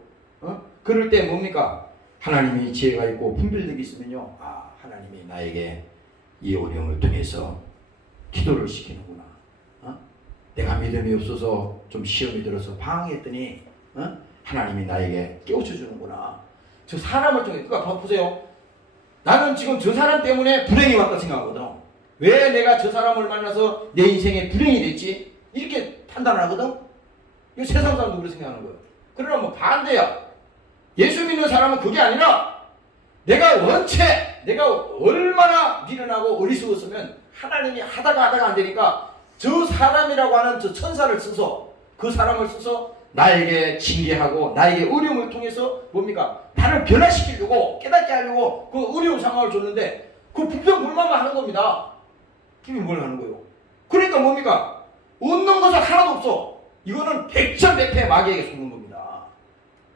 그럴 때 뭡니까? 하나님이 지혜가 있고 분별력이 있으면요, 하나님이 나에게 이 어려움을 통해서 기도를 시키는구나. 내가 믿음이 없어서 좀 시험이 들어서 방황했더니 하나님이 나에게 깨우쳐 주는구나. 저 사람을 통해, 그러니까 보세요. 나는 지금 저 사람 때문에 불행이 왔다 생각하거든. 왜 내가 저 사람을 만나서 내 인생에 불행이 됐지? 이렇게 판단하거든. 이 세상 사람도 그렇게 생각하는 거예요. 그러나 뭐 반대야. 예수 믿는 사람은 그게 아니라 내가 얼마나 미련하고 어리석었으면 하나님이 하다가 안 되니까 저 사람이라고 하는 저 천사를 써서, 그 사람을 써서 나에게 징계하고 나에게 어려움을 통해서 뭡니까? 나를 변화시키려고, 깨닫게 하려고 그 어려운 상황을 줬는데 그 불평불만만 하는 겁니다. 이게 뭘 하는 거예요? 그러니까 뭡니까? 얻는 것은 하나도 없어. 이거는 백전백패 마귀에게 속는 겁니다.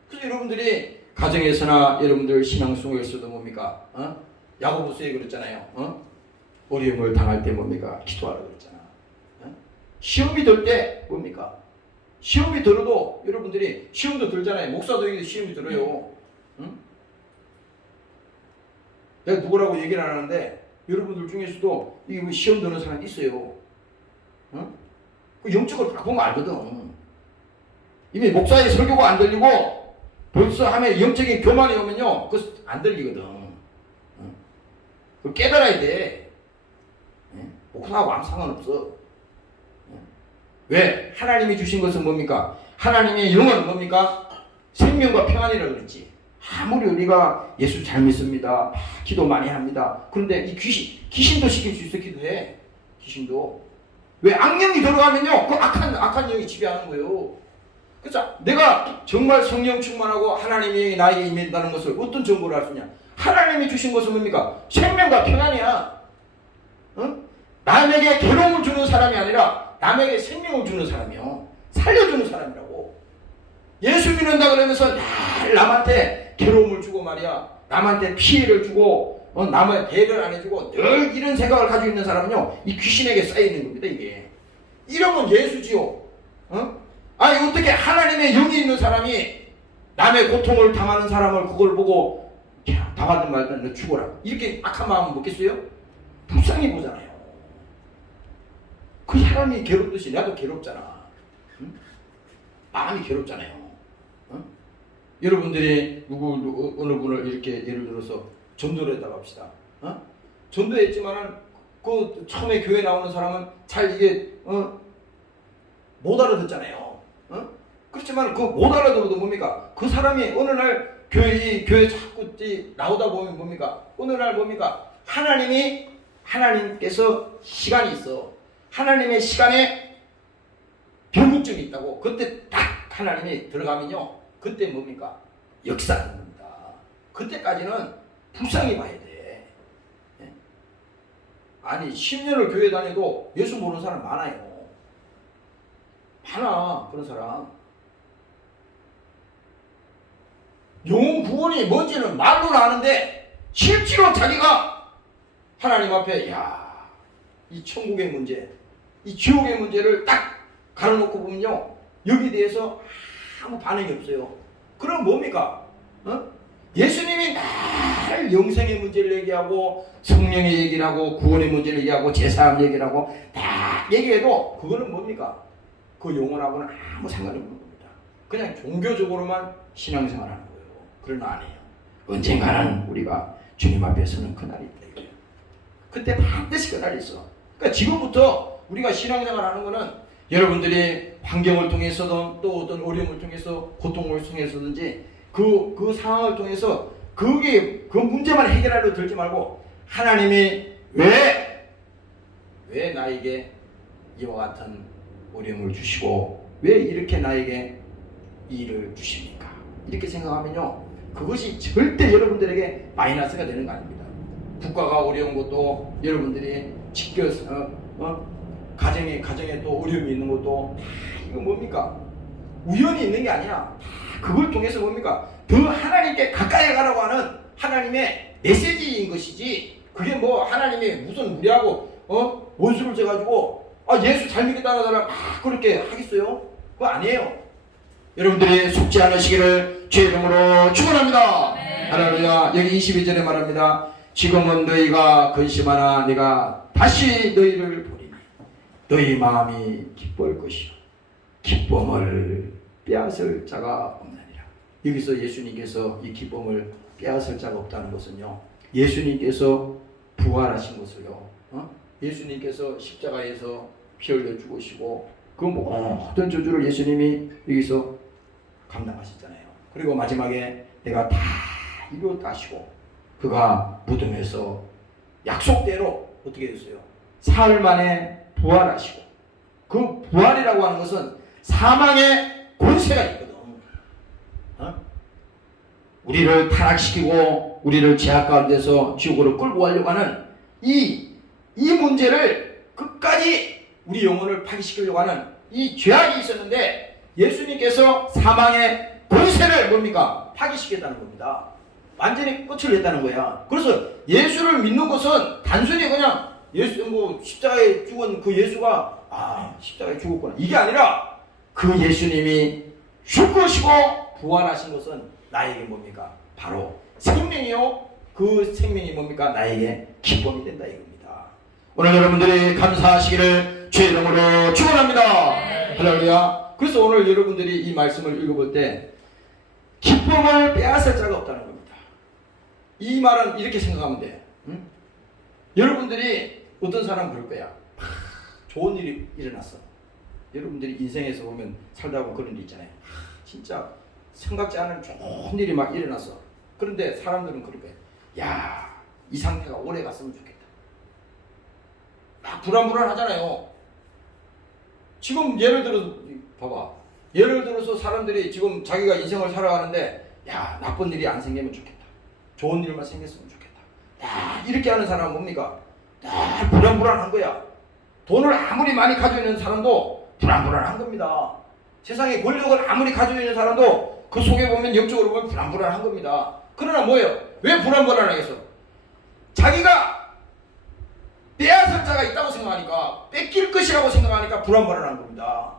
그래서 여러분들이 가정에서나 여러분들 신앙 속에서도 뭡니까? 야고보서에 그랬잖아요. 어려움을 당할 때 뭡니까? 기도하라고 그랬잖아. 시험이 들 때 뭡니까? 시험이 들어도 여러분들이 시험도 들잖아요. 목사도 시험이 들어요. 내가 누구라고 얘기를 안 하는데 여러분들 중에서도 이 시험 드는 사람이 있어요. 그 영적으로 딱 보면 알거든. 이미 목사의 설교가 안 들리고 벌써 하면 영적인 교만이 오면요, 그거 안 들리거든. 그걸 깨달아야 돼. 목사하고 아무 상관없어. 왜? 하나님이 주신 것은 뭡니까? 하나님의 영은 뭡니까? 생명과 평안이라고 그랬지. 아무리 우리가 예수 잘 믿습니다, 기도 많이 합니다. 그런데 이 귀신도 시킬 수 있어. 기도해. 귀신도. 왜? 악령이 들어가면요, 그 악한 영이 지배하는 거예요. 그래서 내가 정말 성령 충만하고 하나님이 나에게 임한다는 것을 어떤 정보를 알 수 있냐? 하나님이 주신 것은 뭡니까? 생명과 평안이야. 남에게 괴로움을 주는 사람이 아니라 남에게 생명을 주는 사람이요, 살려주는 사람이라고. 예수 믿는다 그러면서 늘 남한테 괴로움을 주고 말이야, 남한테 피해를 주고 남의 배려를 안 해주고 늘 이런 생각을 가지고 있는 사람은요, 이 귀신에게 쌓여있는 겁니다. 이게 이러면 예수지요. 아니 어떻게 하나님의 영이 있는 사람이 남의 고통을 당하는 사람을 그걸 보고 야, 다 받은 말든 너 죽어라, 이렇게 악한 마음을 먹겠어요? 불쌍히 보잖아요. 그 사람이 괴롭듯이 나도 괴롭잖아. 마음이 괴롭잖아요. 여러분들이 어느 분을 이렇게 예를 들어서 전도를 했다고 합시다. 전도했지만은 그 처음에 교회 나오는 사람은 잘 이게 못 알아듣잖아요. 그렇지만 그 못 알아들어도 뭡니까? 그 사람이 어느 날 교회 자꾸 나오다 보면 뭡니까? 어느 날 뭡니까? 하나님께서 시간이 있어. 하나님의 시간에 변곡점이 있다고. 그때 딱 하나님이 들어가면요, 그때 뭡니까? 역사하는 겁니다. 그때까지는 불쌍히 봐야 돼. 아니 10년을 교회 다녀도 예수 모르는 사람 많아요. 많아, 그런 사람. 영혼 구원이 뭔지는 말로는 아는데 실제로 자기가 하나님 앞에 이 천국의 문제, 이 지옥의 문제를 딱 가려놓고 보면요, 여기에 대해서 아무 반응이 없어요. 그럼 뭡니까? 예수님이 날 영생의 문제를 얘기하고 성령의 얘기를 하고 구원의 문제를 얘기하고 제사함 얘기를 하고 다 얘기해도 그거는 뭡니까? 그 영혼하고는 아무 상관이 없는 겁니다. 그냥 종교적으로만 신앙생활하는 거예요. 그러나 아니에요. 언젠가는 우리가 주님 앞에 서는 그날이 있다 이거예요. 그때 반드시 그날이 있어. 그러니까 지금부터 우리가 신앙생활하는 거는 여러분들이 환경을 통해서든 또 어떤 어려움을 통해서 고통을 통해서든지 그 상황을 통해서 그 문제만 해결하려고 들지 말고 하나님이 왜 나에게 이와 같은 어려움을 주시고 왜 이렇게 나에게 이 일을 주십니까? 이렇게 생각하면요, 그것이 절대 여러분들에게 마이너스가 되는 거 아닙니다. 국가가 어려운 것도 여러분들이 가정에 또 어려움이 있는 것도 다 이거 뭡니까? 우연히 있는 게 아니야. 그걸 통해서 뭡니까? 더 하나님께 가까이 가라고 하는 하나님의 메시지인 것이지, 그게 뭐 하나님이 무슨 우리하고 원수를 져가지고 예수 잘 믿겠다는 사람 그렇게 하겠어요? 그거 아니에요. 여러분들이 속지 않으시기를 주의 이름으로 축원합니다. 할렐루야. 여기 22절에 말합니다. 지금은 너희가 근심하나 내가 다시 너희를 보리니 너희 마음이 기뻐할 것이요 기쁨을 빼앗을 자가 없느니라. 여기서 예수님께서 이 기쁨을 빼앗을 자가 없다는 것은요, 예수님께서 부활하신 것을요, 예수님께서 십자가에서 피 흘려 죽으시고 그 모든 저주를 예수님이 여기서 감당하셨잖아요. 그리고 마지막에 내가 다 이루었다 하시고 그가 무덤에서 약속대로 어떻게 됐어요? 사흘 만에 부활하시고, 그 부활이라고 하는 것은 사망의 권세가 있거든. 우리를 타락시키고 우리를 죄악 가운데서 지옥으로 끌고 가려고 하는 이 문제를 끝까지 우리 영혼을 파괴시키려고 하는 이 죄악이 있었는데, 예수님께서 사망의 권세를 뭡니까? 파괴시켰다는 겁니다. 완전히 끝을 냈다는 거야. 그래서 예수를 믿는 것은 단순히 그냥 십자가에 죽은 그 예수가 십자가에 죽었구나 이게 아니라, 그 예수님이 죽으시고 부활하신 것은 나에게 뭡니까? 바로 생명이요, 그 생명이 뭡니까? 나에게 기쁨이 된다 이겁니다. 오늘 여러분들이 감사하시기를 주의 이름으로 축원합니다. 할렐루야. 그래서 오늘 여러분들이 이 말씀을 읽어볼 때 기쁨을 빼앗을 자가 없다는 겁니다. 이 말은 이렇게 생각하면 돼. 여러분들이 어떤 사람 그럴 거야. 좋은 일이 일어났어. 여러분들이 인생에서 보면 살다 보면 그런 일 있잖아요. 진짜 생각지 않은 좋은 일이 막 일어났어. 그런데 사람들은 그럴 거야. 야, 이 상태가 오래 갔으면 좋겠다. 막 불안불안하잖아요. 지금 예를 들어 봐봐. 예를 들어서 사람들이 지금 자기가 인생을 살아가는데, 야, 나쁜 일이 안 생기면 좋겠다. 좋은 일만 생겼으면 좋겠다. 야, 이렇게 하는 사람은 뭡니까? 다 불안불안한 거야. 돈을 아무리 많이 가지고 있는 사람도 불안불안한 겁니다. 세상에 권력을 아무리 가지고 있는 사람도 그 속에 보면 영적으로 보면 불안불안한 겁니다. 그러나 뭐예요? 왜 불안불안하겠어? 자기가 빼앗을 자가 있다고 생각하니까, 뺏길 것이라고 생각하니까 불안불안한 겁니다.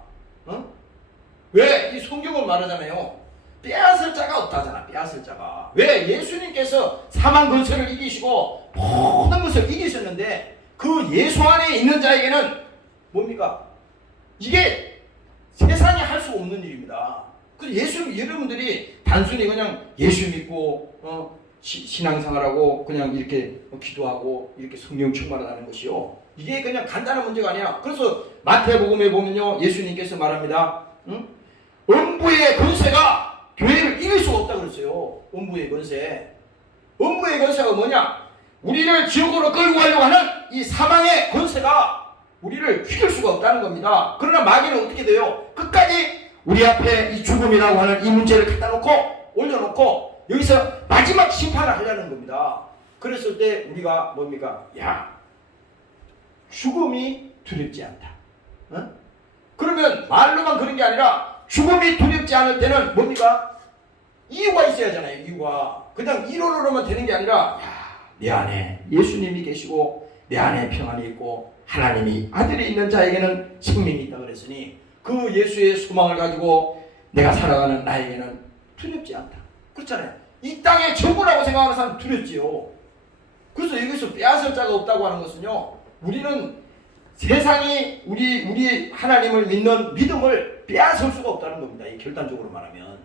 왜? 이 성경은 말하잖아요. 빼앗을 자가 없다잖아. 빼앗을 자가. 왜? 예수님께서 사망 근세를 이기시고 모든 것을 이기셨는데, 그 예수 안에 있는 자에게는 뭡니까? 이게 세상이 할 수 없는 일입니다. 그래서 여러분들이 단순히 그냥 예수 믿고 신앙생활하고 그냥 이렇게 기도하고 이렇게 성령 충만하다는 것이요, 이게 그냥 간단한 문제가 아니야. 그래서 마태복음에 보면요, 예수님께서 말합니다. 음부의 권세가 교회를 이길 수가 없다 그랬어요. 음부의 권세. 음부의 권세가 뭐냐? 우리를 지옥으로 끌고 가려고 하는 이 사망의 권세가 우리를 죽일 수가 없다는 겁니다. 그러나 마귀는 어떻게 돼요? 끝까지 우리 앞에 이 죽음이라고 하는 이 문제를 갖다 놓고 올려놓고 여기서 마지막 심판을 하려는 겁니다. 그랬을 때 우리가 뭡니까? 야, 죽음이 두렵지 않다. 그러면 말로만 그런 게 아니라 죽음이 두렵지 않을 때는 뭡니까? 이유가 있어야 하잖아요. 이유가. 그냥 이론으로만 되는 게 아니라, 내 안에 예수님이 계시고 내 안에 평안이 있고 하나님이 아들이 있는 자에게는 생명이 있다 그랬으니, 그 예수의 소망을 가지고 내가 살아가는 나에게는 두렵지 않다. 그렇잖아요. 이 땅의 전부라고 생각하는 사람 두렵지요. 그래서 여기서 빼앗을 자가 없다고 하는 것은요, 우리는 세상이 우리 하나님을 믿는 믿음을 빼앗을 수가 없다는 겁니다. 이 결단적으로 말하면.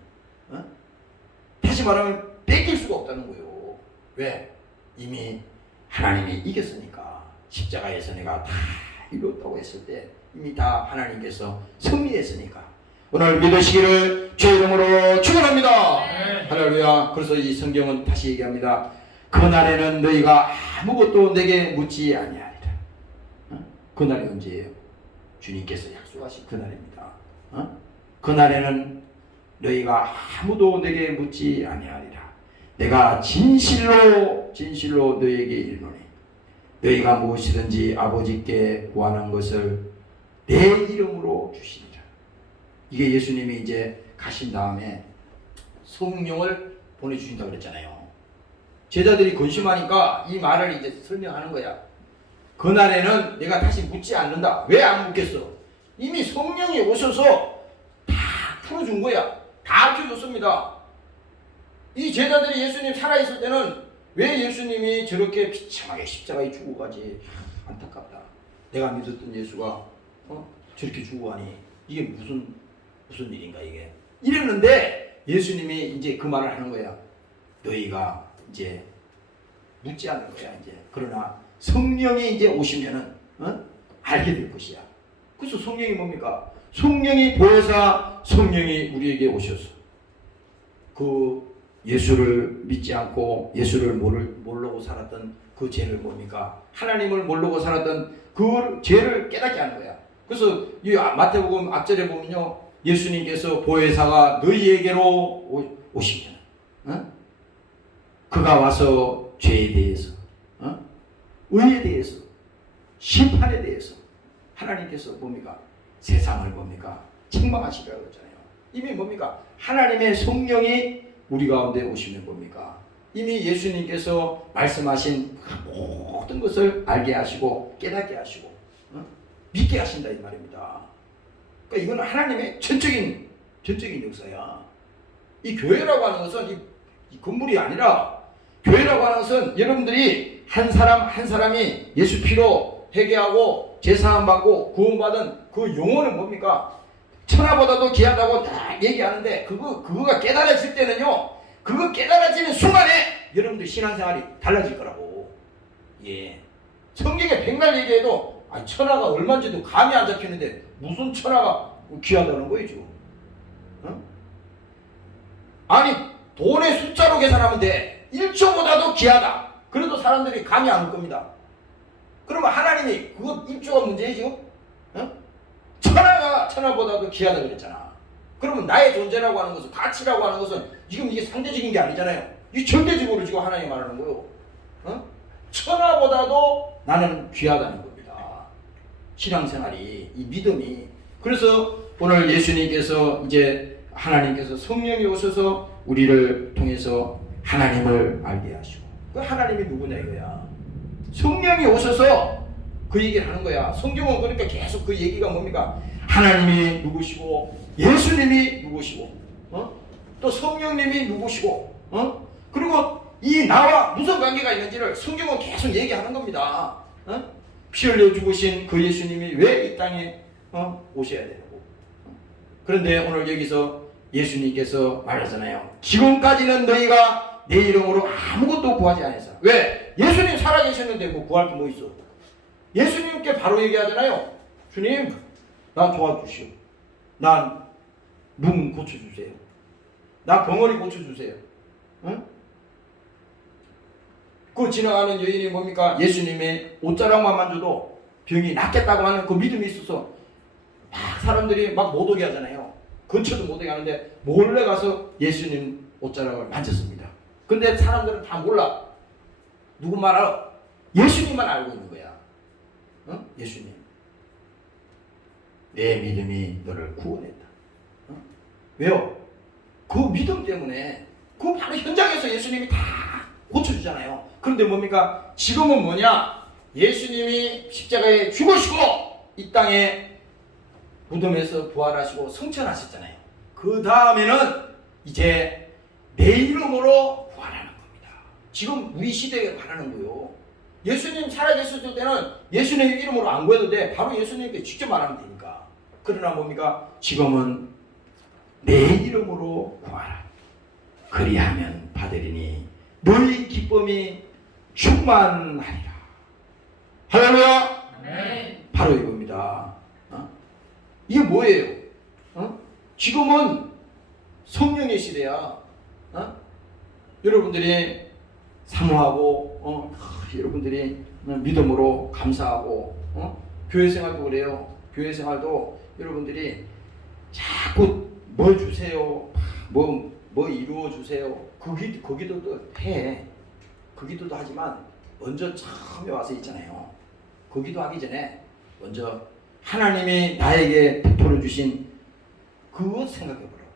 다시 말하면 뺏길 수가 없다는 거예요. 왜? 이미 하나님이 이겼으니까. 십자가에서 내가 다 이뤘다고 했을 때 이미 다 하나님께서 승리했으니까. 오늘 믿으시기를 주의 이름으로 축원합니다. 할렐루야. 그래서 이 성경은 다시 얘기합니다. 그날에는 너희가 아무것도 내게 묻지 아니하리라. 그날이 언제예요? 주님께서 약속하신 그날입니다. 그날에는 너희가 아무도 내게 묻지 아니하리라. 내가 진실로 너희에게 이르노니 너희가 무엇이든지 아버지께 구하는 것을 내 이름으로 주시리라. 이게 예수님이 이제 가신 다음에 성령을 보내주신다고 그랬잖아요. 제자들이 근심하니까 이 말을 이제 설명하는 거야. 그날에는 내가 다시 묻지 않는다. 왜 안 묻겠어? 이미 성령이 오셔서 다 풀어준 거야. 다 풀어줬습니다. 이 제자들이 예수님 살아있을 때는 왜 예수님이 저렇게 비참하게 십자가에 죽어가지? 안타깝다. 내가 믿었던 예수가 저렇게 주고 하니 이게 무슨 일인가 이게 이랬는데 예수님이 이제 그 말을 하는 거야. 너희가 이제 묻지 않는 거야 이제. 그러나 성령이 이제 오시면은 알게 될 것이야. 그래서 성령이 뭡니까? 성령이 보혜사 성령이 우리에게 오셔서 그 예수를 믿지 않고 예수를 모르고 살았던 그 죄를 뭡니까? 하나님을 모르고 살았던 그 죄를 깨닫게 하는 거야. 그래서 이 마태복음 앞절에 보면요, 예수님께서 보혜사가 너희에게로 오시면 그가 와서 죄에 대해서 의에 대해서 심판에 대해서 하나님께서 뭡니까? 세상을 뭡니까? 책망하시라고 했잖아요. 이미 뭡니까? 하나님의 성령이 우리 가운데 오시면 뭡니까? 이미 예수님께서 말씀하신 모든 것을 알게 하시고 깨닫게 하시고 믿게 하신다 이 말입니다. 그러니까 이건 하나님의 전적인 역사야. 이 교회라고 하는 것은 이 건물이 아니라 교회라고 하는 것은 여러분들이 한 사람이 예수 피로 회개하고 제사함 받고 구원받은 그 영혼은 뭡니까? 천하보다도 귀하다고 다 얘기하는데 그거가 깨달아질 때는요, 그거 깨달아지는 순간에 여러분들 신앙생활이 달라질 거라고. 예. 성경에 백날 얘기해도 천하가 얼마인지도 감이 안 잡히는데 무슨 천하가 귀하다는 거이죠. 아니 돈의 숫자로 계산하면 돼. 1조보다도 귀하다. 그래도 사람들이 감이 안 올 겁니다. 그러면 하나님이 그거 1조가 문제이죠. 천하보다도 귀하다 그랬잖아. 그러면 나의 존재라고 하는 것은, 가치라고 하는 것은 지금 이게 상대적인 게 아니잖아요. 이 절대적으로 지금 하나님 말하는 거요. 천하보다도 나는 귀하다는 겁니다. 신앙생활이, 이 믿음이. 그래서 오늘 예수님께서 이제 하나님께서 성령이 오셔서 우리를 통해서 하나님을 알게 하시고, 그 하나님이 누구냐 이거야. 성령이 오셔서 그 얘기를 하는 거야. 성경은 그러니까 계속 그 얘기가 뭡니까? 하나님이 누구시고 예수님이 누구시고 또 성령님이 누구시고 그리고 이 나와 무슨 관계가 있는지를 성경은 계속 얘기하는 겁니다. 피 흘려 죽으신 그 예수님이 왜 이 땅에 오셔야 되고. 그런데 오늘 여기서 예수님께서 말하잖아요. 지금까지는 너희가 내 이름으로 아무것도 구하지 않았어. 왜? 예수님 살아계셨는데 뭐 구할 게 뭐 있어? 예수님께 바로 얘기하잖아요. 주님, 나 도와주시오. 난 눈 고쳐주세요. 나 벙어리 고쳐주세요. 그 지나가는 여인이 뭡니까? 예수님의 옷자락만 만져도 병이 낫겠다고 하는 그 믿음이 있어서 막 사람들이 막 못 오게 하잖아요. 근처도 못 오게 하는데 몰래 가서 예수님 옷자락을 만졌습니다. 근데 사람들은 다 몰라. 누구만 알아? 예수님만 알고 있는 거야. 예수님. 내 믿음이 너를 구원했다. 왜요? 그 믿음 때문에 그 바로 현장에서 예수님이 다 고쳐주잖아요. 그런데 뭡니까? 지금은 뭐냐? 예수님이 십자가에 죽으시고 이 땅에 무덤에서 부활하시고 성천하셨잖아요. 그 다음에는 이제 내 이름으로 부활하는 겁니다. 지금 우리 시대에 바라는 거요. 예수님 살아계셨을 때는 예수님 이름으로 안 구해도 돼. 바로 예수님께 직접 말하면 되니까. 그러나 뭡니까? 지금은 내 이름으로 구하라. 그리하면 받으리니 너희 기쁨이 충만하리라. 할렐루야. 네. 바로 이겁니다. 이게 뭐예요? 지금은 성령의 시대야. 여러분들이 사모하고 여러분들이 믿음으로 감사하고 교회 생활도 그래요. 교회 생활도 여러분들이 자꾸 뭐 주세요, 뭐 이루어 주세요. 그 기도도 해. 그 기도도 하지만 먼저 처음에 와서 있잖아요. 그 기도하기 전에 먼저 하나님이 나에게 베풀어 주신 그것 생각해 보라고.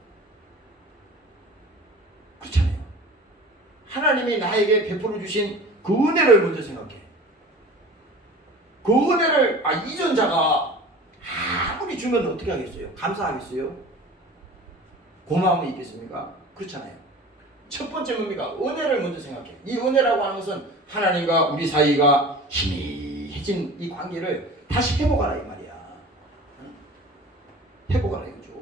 그렇잖아요. 하나님이 나에게 베풀어 주신 그 은혜를 먼저 생각해. 그 은혜를 이전자가 아무리 주면 어떻게 하겠어요? 감사하겠어요? 고마움이 있겠습니까? 그렇잖아요. 첫 번째 뭡니까? 은혜를 먼저 생각해. 이 은혜라고 하는 것은 하나님과 우리 사이가 희미해진 이 관계를 다시 회복하라 이 말이야. 회복하라 이거죠.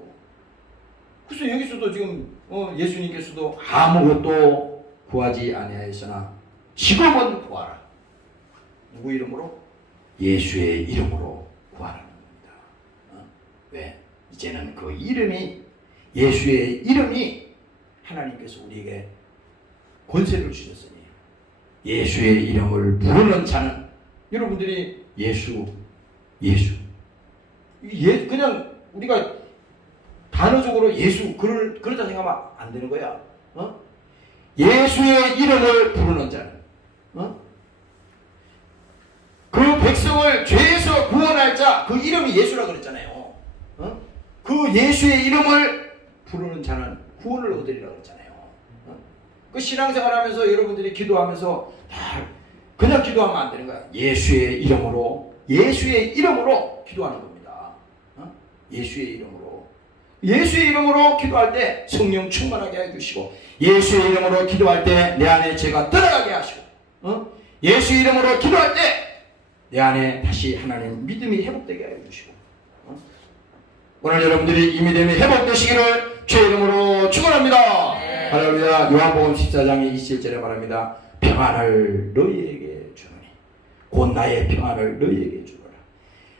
그래서 여기서도 지금 예수님께서도 아무것도 구하지 아니하였으나 지금은 구하라. 누구 이름으로? 예수의 이름으로 구하라는 겁니다. 왜? 이제는 그 이름이, 예수의 이름이 하나님께서 우리에게 권세를 주셨으니 예수의 이름을 부르는 자는, 여러분들이 예수 그냥 우리가 단어적으로 예수 그러다 생각하면 안 되는 거야. 예수의 이름을 부르는 자는, 그 백성을 죄에서 구원할 자, 그 이름이 예수라 그랬잖아요. 그 예수의 이름을 부르는 자는 구원을 얻으리라 그랬잖아요. 그 신앙생활하면서 여러분들이 기도하면서 다 그냥 기도하면 안 되는 거야. 예수의 이름으로 기도하는 겁니다. 예수의 이름으로 기도할 때 성령 충만하게 해주시고, 예수의 이름으로 기도할 때 내 안에 죄가 떠나가게 하시고, 예수의 이름으로 기도할 때 내 안에 다시 하나님 믿음이 회복되게 해주시고, 오늘 여러분들이 이 믿음이 회복되시기를 주의 이름으로 축원합니다. 할렐루야. 요한복음 14장의 27절에 말합니다. 평안을 너희에게 주노니 곧 나의 평안을 너희에게 주노라.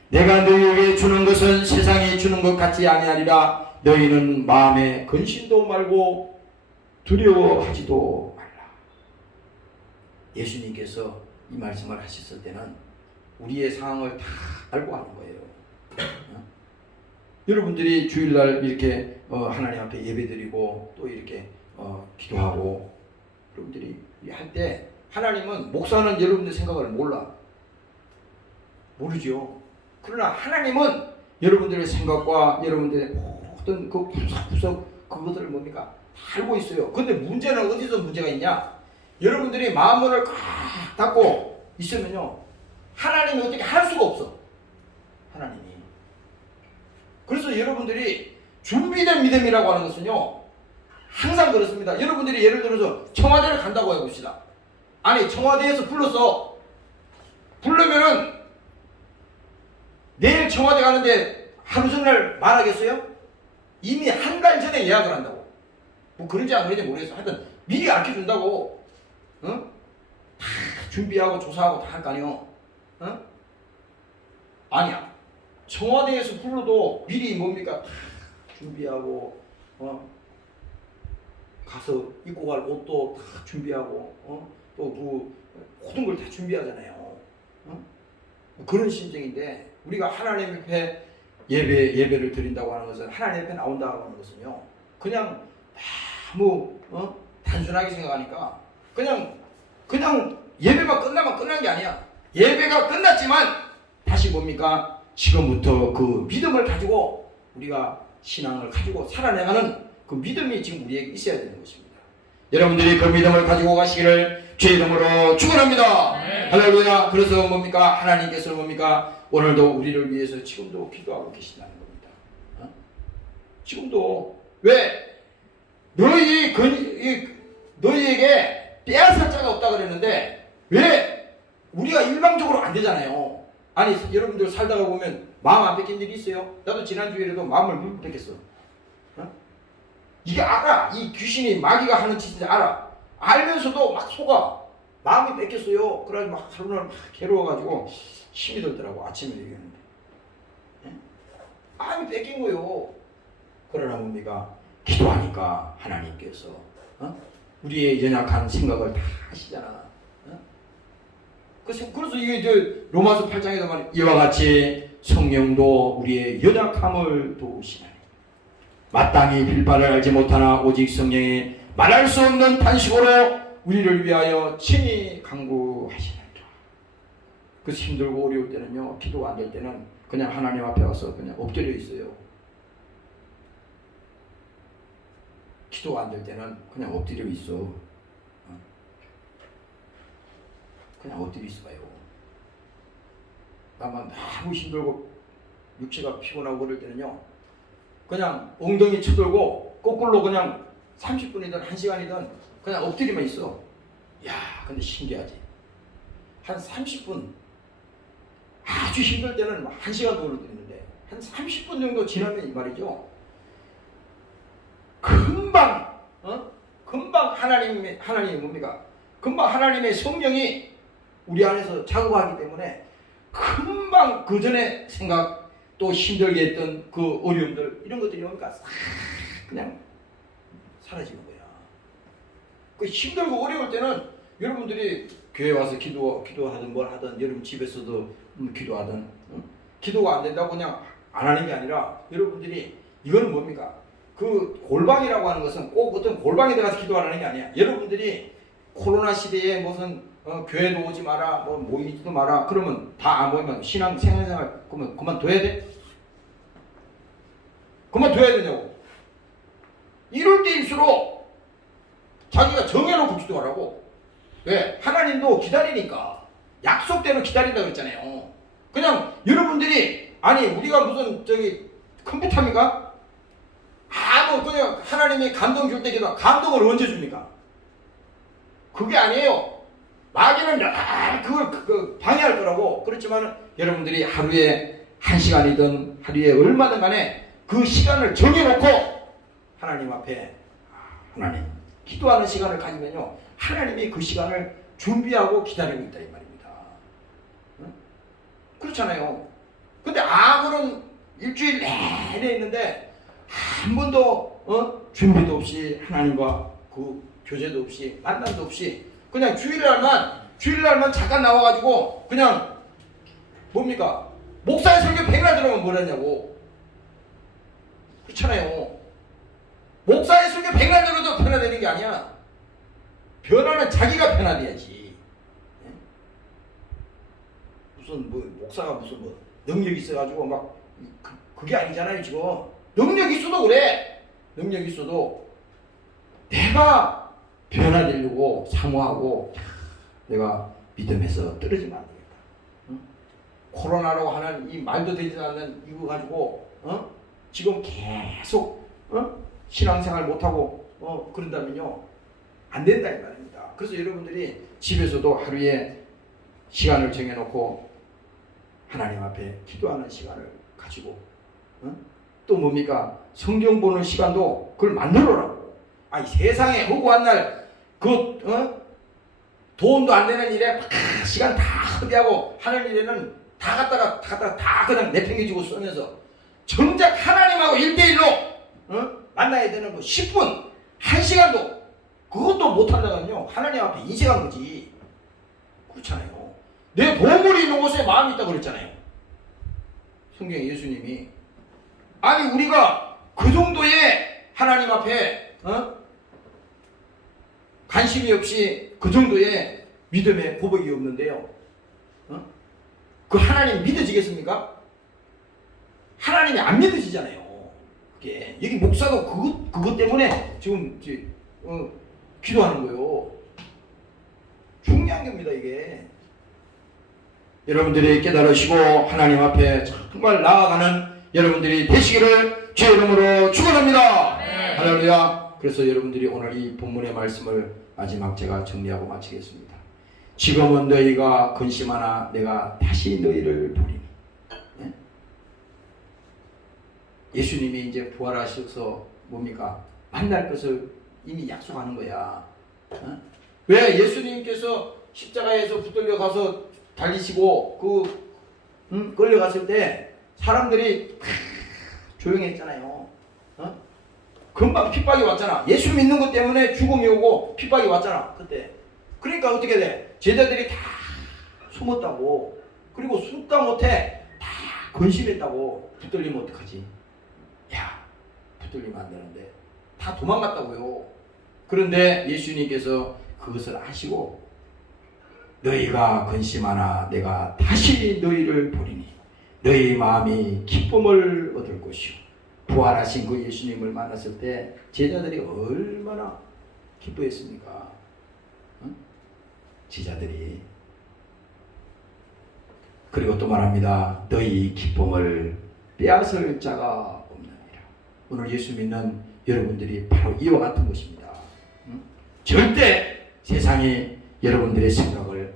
내가 너희에게 주는 것은 세상이 주는 것 같지 아니하리라. 너희는 마음에 근심도 말고 두려워하지도 말라. 예수님께서 이 말씀을 하셨을 때는 우리의 상황을 다 알고 하는 거예요. 여러분들이 주일날 이렇게 하나님 앞에 예배드리고 또 이렇게 기도하고 여러분들이 할 때 하나님은, 목사는 여러분들 생각을 모르죠. 그러나 하나님은 여러분들의 생각과 여러분들의 모든 그 구석구석 그것들을 뭡니까? 다 알고 있어요. 근데 문제는 어디서 문제가 있냐? 여러분들이 마음문을 꽉 닫고 있으면요, 하나님이 어떻게 할 수가 없어. 하나님이. 그래서 여러분들이 준비된 믿음이라고 하는 것은요, 항상 그렇습니다. 여러분들이 예를 들어서 청와대를 간다고 해봅시다. 아니, 청와대에서 부르면은 내일 청와대 가는데 하루 전날 말하겠어요? 이미 한 달 전에 예약을 한다고. 뭐 그런지 안 그런지 모르겠어. 하여튼 미리 알려준다고. 다 준비하고 조사하고 다 할 거 아니요. 아니야. 청와대에서 불러도 미리 뭡니까? 다 준비하고, 가서 입고 갈 옷도 다 준비하고, 또 그 모든 걸 다 준비하잖아요. 그런 심정인데, 우리가 하나님 앞에 예배를 드린다고 하는 것은, 하나님 앞에 나온다고 하는 것은요, 그냥 너무 단순하게 생각하니까 그냥 예배만 끝나면 끝난 게 아니야. 예배가 끝났지만 다시 뭡니까? 지금부터 그 믿음을 가지고 우리가 신앙을 가지고 살아나가는 그 믿음이 지금 우리에게 있어야 되는 것입니다. 여러분들이 그 믿음을 가지고 가시기를 주의 이름으로 축원합니다. 할렐루야. 그래서 뭡니까? 하나님께서 뭡니까? 오늘도 우리를 위해서 지금도 기도하고 계신다는 겁니다. 지금도 왜 너희에게 빼앗을 자가 없다 그랬는데 왜 우리가 일방적으로 안 되잖아요. 아니, 여러분들 살다가 보면 마음 안 뺏긴 일이 있어요. 나도 지난주에도 마음을 못 뺏겼어. 이게 알아. 이 귀신이, 마귀가 하는 짓인지 알아. 알면서도 막 속아. 마음이 뺏겼어요. 그래가지고 막 하루날 막 괴로워가지고 힘이 들더라고. 아침에 얘기했는데. 마음이 뺏긴 거요. 그러나 뭡니까? 기도하니까 하나님께서 우리의 연약한 생각을 다 하시잖아. 그래서 이게 로마서 8장에도 말해, 이와 같이 성령도 우리의 연약함을 도우시나니 마땅히 빌바를 알지 못하나 오직 성령이 말할 수 없는 탄식으로 우리를 위하여 친히 간구하시나이다. 그래서 힘들고 어려울 때는요, 기도가 안 될 때는 그냥 하나님 앞에 와서 그냥 엎드려 있어요. 기도가 안 될 때는 그냥 엎드려 있어. 그냥 엎드려 있어봐요. 나만 너무 힘들고 육체가 피곤하고 그럴 때는요, 그냥 엉덩이 쳐들고 거꾸로 그냥 30분이든 1시간이든 그냥 엎드리면 있어. 야, 근데 신기하지. 한 30분, 아주 힘들 때는 1시간도 엎드리는데 한 30분 정도 지나면 이 말이죠. 금방 하나님이 뭡니까? 금방 하나님의 성령이 우리 안에서 작업하기 때문에 금방 그 전에 생각 또 힘들게 했던 그 어려움들 이런 것들이 뭡니까? 싹 그냥 사라지는 거야. 그 힘들고 어려울 때는 여러분들이 교회 와서 기도하든 뭘 하든 여러분 집에서도 기도하든 기도가 안 된다고 그냥 안 하는 게 아니라 여러분들이 이거는 뭡니까? 그 골방이라고 하는 것은 꼭 어떤 골방에 들어가서 기도하라는 게 아니야. 여러분들이 코로나 시대에 무슨 교회도 오지 마라, 뭐 모이지도 마라. 그러면 다 안 모이면 생활 그러면 그만둬야 돼? 그만둬야 되냐고. 이럴 때일수록 자기가 정해놓고 기도하라고. 왜? 하나님도 기다리니까. 약속대로 기다린다 그랬잖아요. 그냥 여러분들이 아니 우리가 무슨 컴퓨터입니까? 그냥 하나님이 감동 줄 때 기도 감동을 언제 줍니까? 그게 아니에요. 마귀는 늘 그걸 방해할 거라고. 그렇지만 여러분들이 하루에 1시간이든 하루에 얼마든 간에 그 시간을 정해놓고 하나님 앞에 하나님 기도하는 시간을 가지면요 하나님이 그 시간을 준비하고 기다리고 있다 이 말입니다. 응? 그렇잖아요. 근데 악은 일주일 내내 있는데 한 번도 준비도 없이 하나님과 그 교제도 없이 만남도 없이 그냥 주일날만 잠깐 나와가지고 그냥 뭡니까? 목사의 설교 100날 들으면 뭐라냐고. 그렇잖아요. 목사의 설교 100날 들어도 변화되는 게 아니야. 변화는 자기가 변화돼야지. 무슨 목사가 무슨 능력이 있어가지고 막 그게 아니잖아요 지금. 능력이 있어도 그래. 능력이 있어도 내가 변화되려고 사모하고 내가 믿음에서 떨어지면 안 되겠다. 응? 코로나라고 하는 이 말도 되지 않는 이거 가지고 지금 계속 신앙생활 못하고 그런다면요 안 된다 이 말입니다. 그래서 여러분들이 집에서도 하루에 시간을 정해놓고 하나님 앞에 기도하는 시간을 가지고 또 뭡니까? 성경 보는 시간도 그걸 만들어라고. 아니 세상에 허구한 날 돈도 안 되는 일에 막 시간 다 허비하고 하는 일에는 다 갖다가 다 그냥 내팽개치고 쓰면서 정작 하나님하고 1대1로 만나야 되는 거 10분 1시간도 그것도 못한다면요 하나님 앞에 인식한 거지. 그렇잖아요. 내 보물이 있는 곳에 마음이 있다고 그랬잖아요. 성경에 예수님이. 아니 우리가 그 정도의 하나님 앞에 관심이 없이 그 정도의 믿음의 고백이 없는데요. 그 하나님 믿어지겠습니까? 하나님이 안 믿어지잖아요. 그게 여기 목사가 그것 때문에 지금 기도하는 거예요. 중요한 겁니다 이게. 여러분들이 깨달으시고 하나님 앞에 정말 나아가는 여러분들이 되시기를 주의 이름으로 축원합니다. 네. 할렐루야. 그래서 여러분들이 오늘 이 본문의 말씀을 마지막 제가 정리하고 마치겠습니다. 지금은 너희가 근심하나 내가 다시 너희를 보리니. 네? 예수님이 이제 부활하셔서 뭡니까? 만날 것을 이미 약속하는 거야. 왜? 예수님께서 십자가에서 붙들려 가서 달리시고 끌려갔을 때 사람들이 조용했잖아요. 금방 핍박이 왔잖아. 예수 믿는 것 때문에 죽음이 오고 핍박이 왔잖아 그때. 그러니까 어떻게 돼? 제자들이 다 숨었다고. 그리고 숨다 못해 다 근심했다고. 붙들리면 어떡하지? 야 붙들리면 안 되는데 다 도망갔다고요. 그런데 예수님께서 그것을 아시고 너희가 근심하나 내가 다시 너희를 보리니 너희 마음이 기쁨을 얻을 것이요. 부활하신 그 예수님을 만났을 때 제자들이 얼마나 기뻐했습니까? 제자들이. 그리고 또 말합니다. 너희 기쁨을 빼앗을 자가 없느니라. 오늘 예수 믿는 여러분들이 바로 이와 같은 것입니다. 절대 세상이 여러분들의 생각을,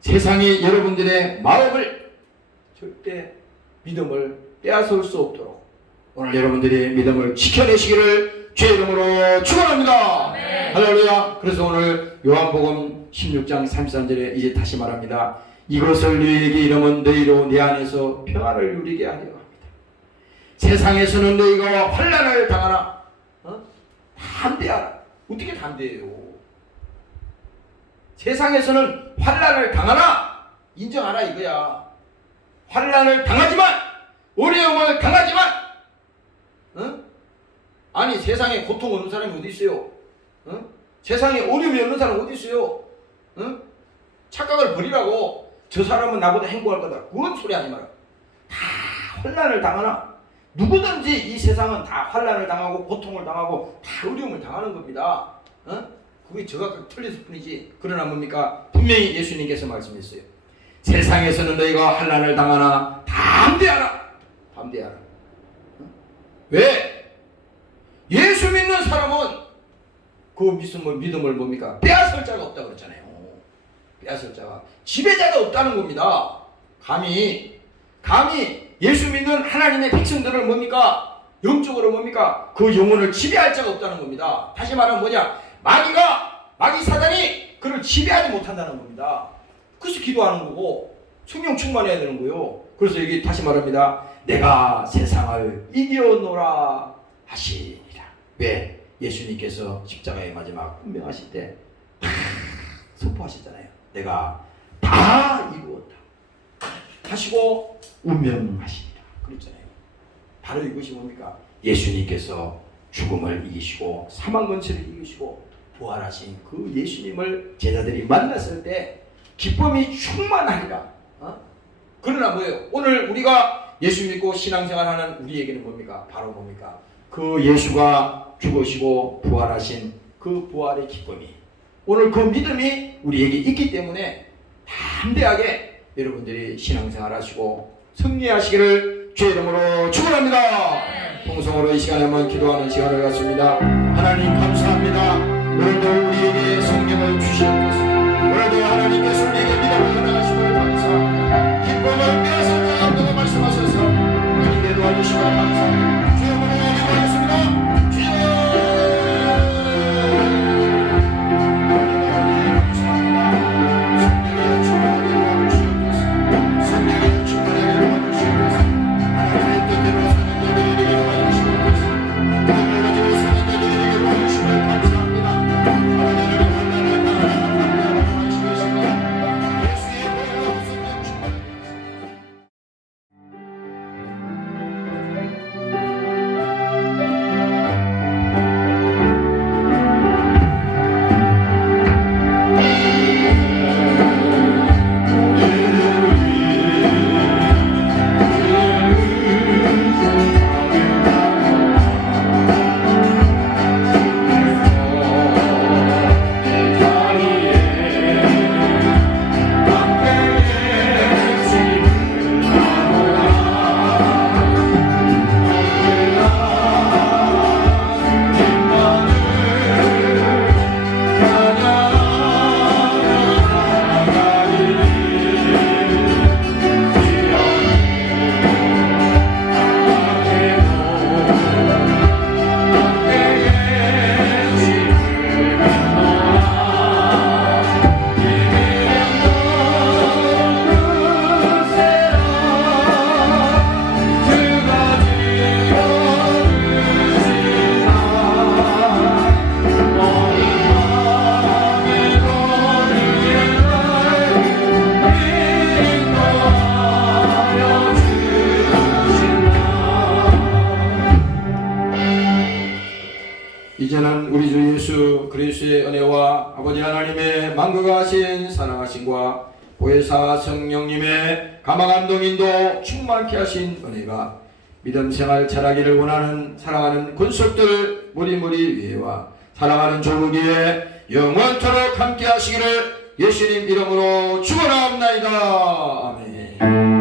세상이 여러분들의 마음을 절대 믿음을 빼앗을 수 없도록 오늘 여러분들이 믿음을 지켜내시기를 주의 이름으로 축원합니다. 할렐루야. 그래서 오늘 요한복음 16장 33절에 이제 다시 말합니다. 이것을 너희에게 이름은 너희로 내 안에서 평안을 누리게 하려 합니다. 세상에서는 너희가 환난을 당하나 담대하라. 어떻게 담대해요? 세상에서는 환난을 당하나 인정하라 이거야. 환난을 당하지만, 어려움을 당하지만, 아니 세상에 고통 없는 사람이 어디 있어요? 세상에 어려움이 없는 사람이 어디 있어요? 착각을 버리라고. 저 사람은 나보다 행복할 거다. 그런 소리 하지 마라. 다 환난을 당하나. 누구든지 이 세상은 다 환난을 당하고 고통을 당하고 다 어려움을 당하는 겁니다. 그게 저가 틀렸을 뿐이지. 그러나 뭡니까? 분명히 예수님께서 말씀했어요. 세상에서는 너희가 환난을 당하나 담대하라. 담대하라. 왜? 예수 믿는 사람은 그 믿음을 뭡니까? 빼앗을 자가 없다 그랬잖아요. 빼앗을 자가, 지배자가 없다는 겁니다. 감히 예수 믿는 하나님의 백성들을 뭡니까? 영적으로 뭡니까? 그 영혼을 지배할 자가 없다는 겁니다. 다시 말하면 뭐냐? 마귀 사단이 그를 지배하지 못한다는 겁니다. 그래서 기도하는 거고 성령 충만해야 되는 거예요. 그래서 여기 다시 말합니다. 내가 세상을 이겨노라 하시니라. 왜? 예수님께서 십자가의 마지막 운명하실 때 선포하셨잖아요. 내가 다 이루었다 하시고 운명하시니라 그랬잖아요. 바로 이것이 뭡니까? 예수님께서 죽음을 이기시고 사망 권세를 이기시고 부활하신 그 예수님을 제자들이 만났을 때 기쁨이 충만하리라. 그러나 뭐예요? 오늘 우리가 예수 믿고 신앙생활하는 우리에게는 뭡니까? 바로 뭡니까? 그 예수가 죽으시고 부활하신 그 부활의 기쁨이, 오늘 그 믿음이 우리에게 있기 때문에 담대하게 여러분들이 신앙생활 하시고 승리하시기를 주의 이름으로 축원합니다. 통성으로 이 시간에 한번 기도하는 시간을 갖습니다. 하나님 감사합니다. 오늘도 우리에게 성령을 주시옵소서. 오늘도 하나님께서 우리에게 믿음을 허락하심을 감사합니다. 기쁨을 빼앗을 자가 없다고 말씀하셔서 우리에게 도와주시고 감사합니다. 주의 이름으로 기도하겠습니다. 주여. 이제는 우리 주 예수 그리스도의 은혜와 아버지 하나님의 만극하신 사랑하심과 보혜사 성령님의 감화감동인도 충만케 하신 은혜가 믿음 생활 잘하기를 원하는 사랑하는 권속들 무리무리 위에와 사랑하는 조국위에 영원토록 함께 하시기를 예수님 이름으로 축원합니다. 아멘.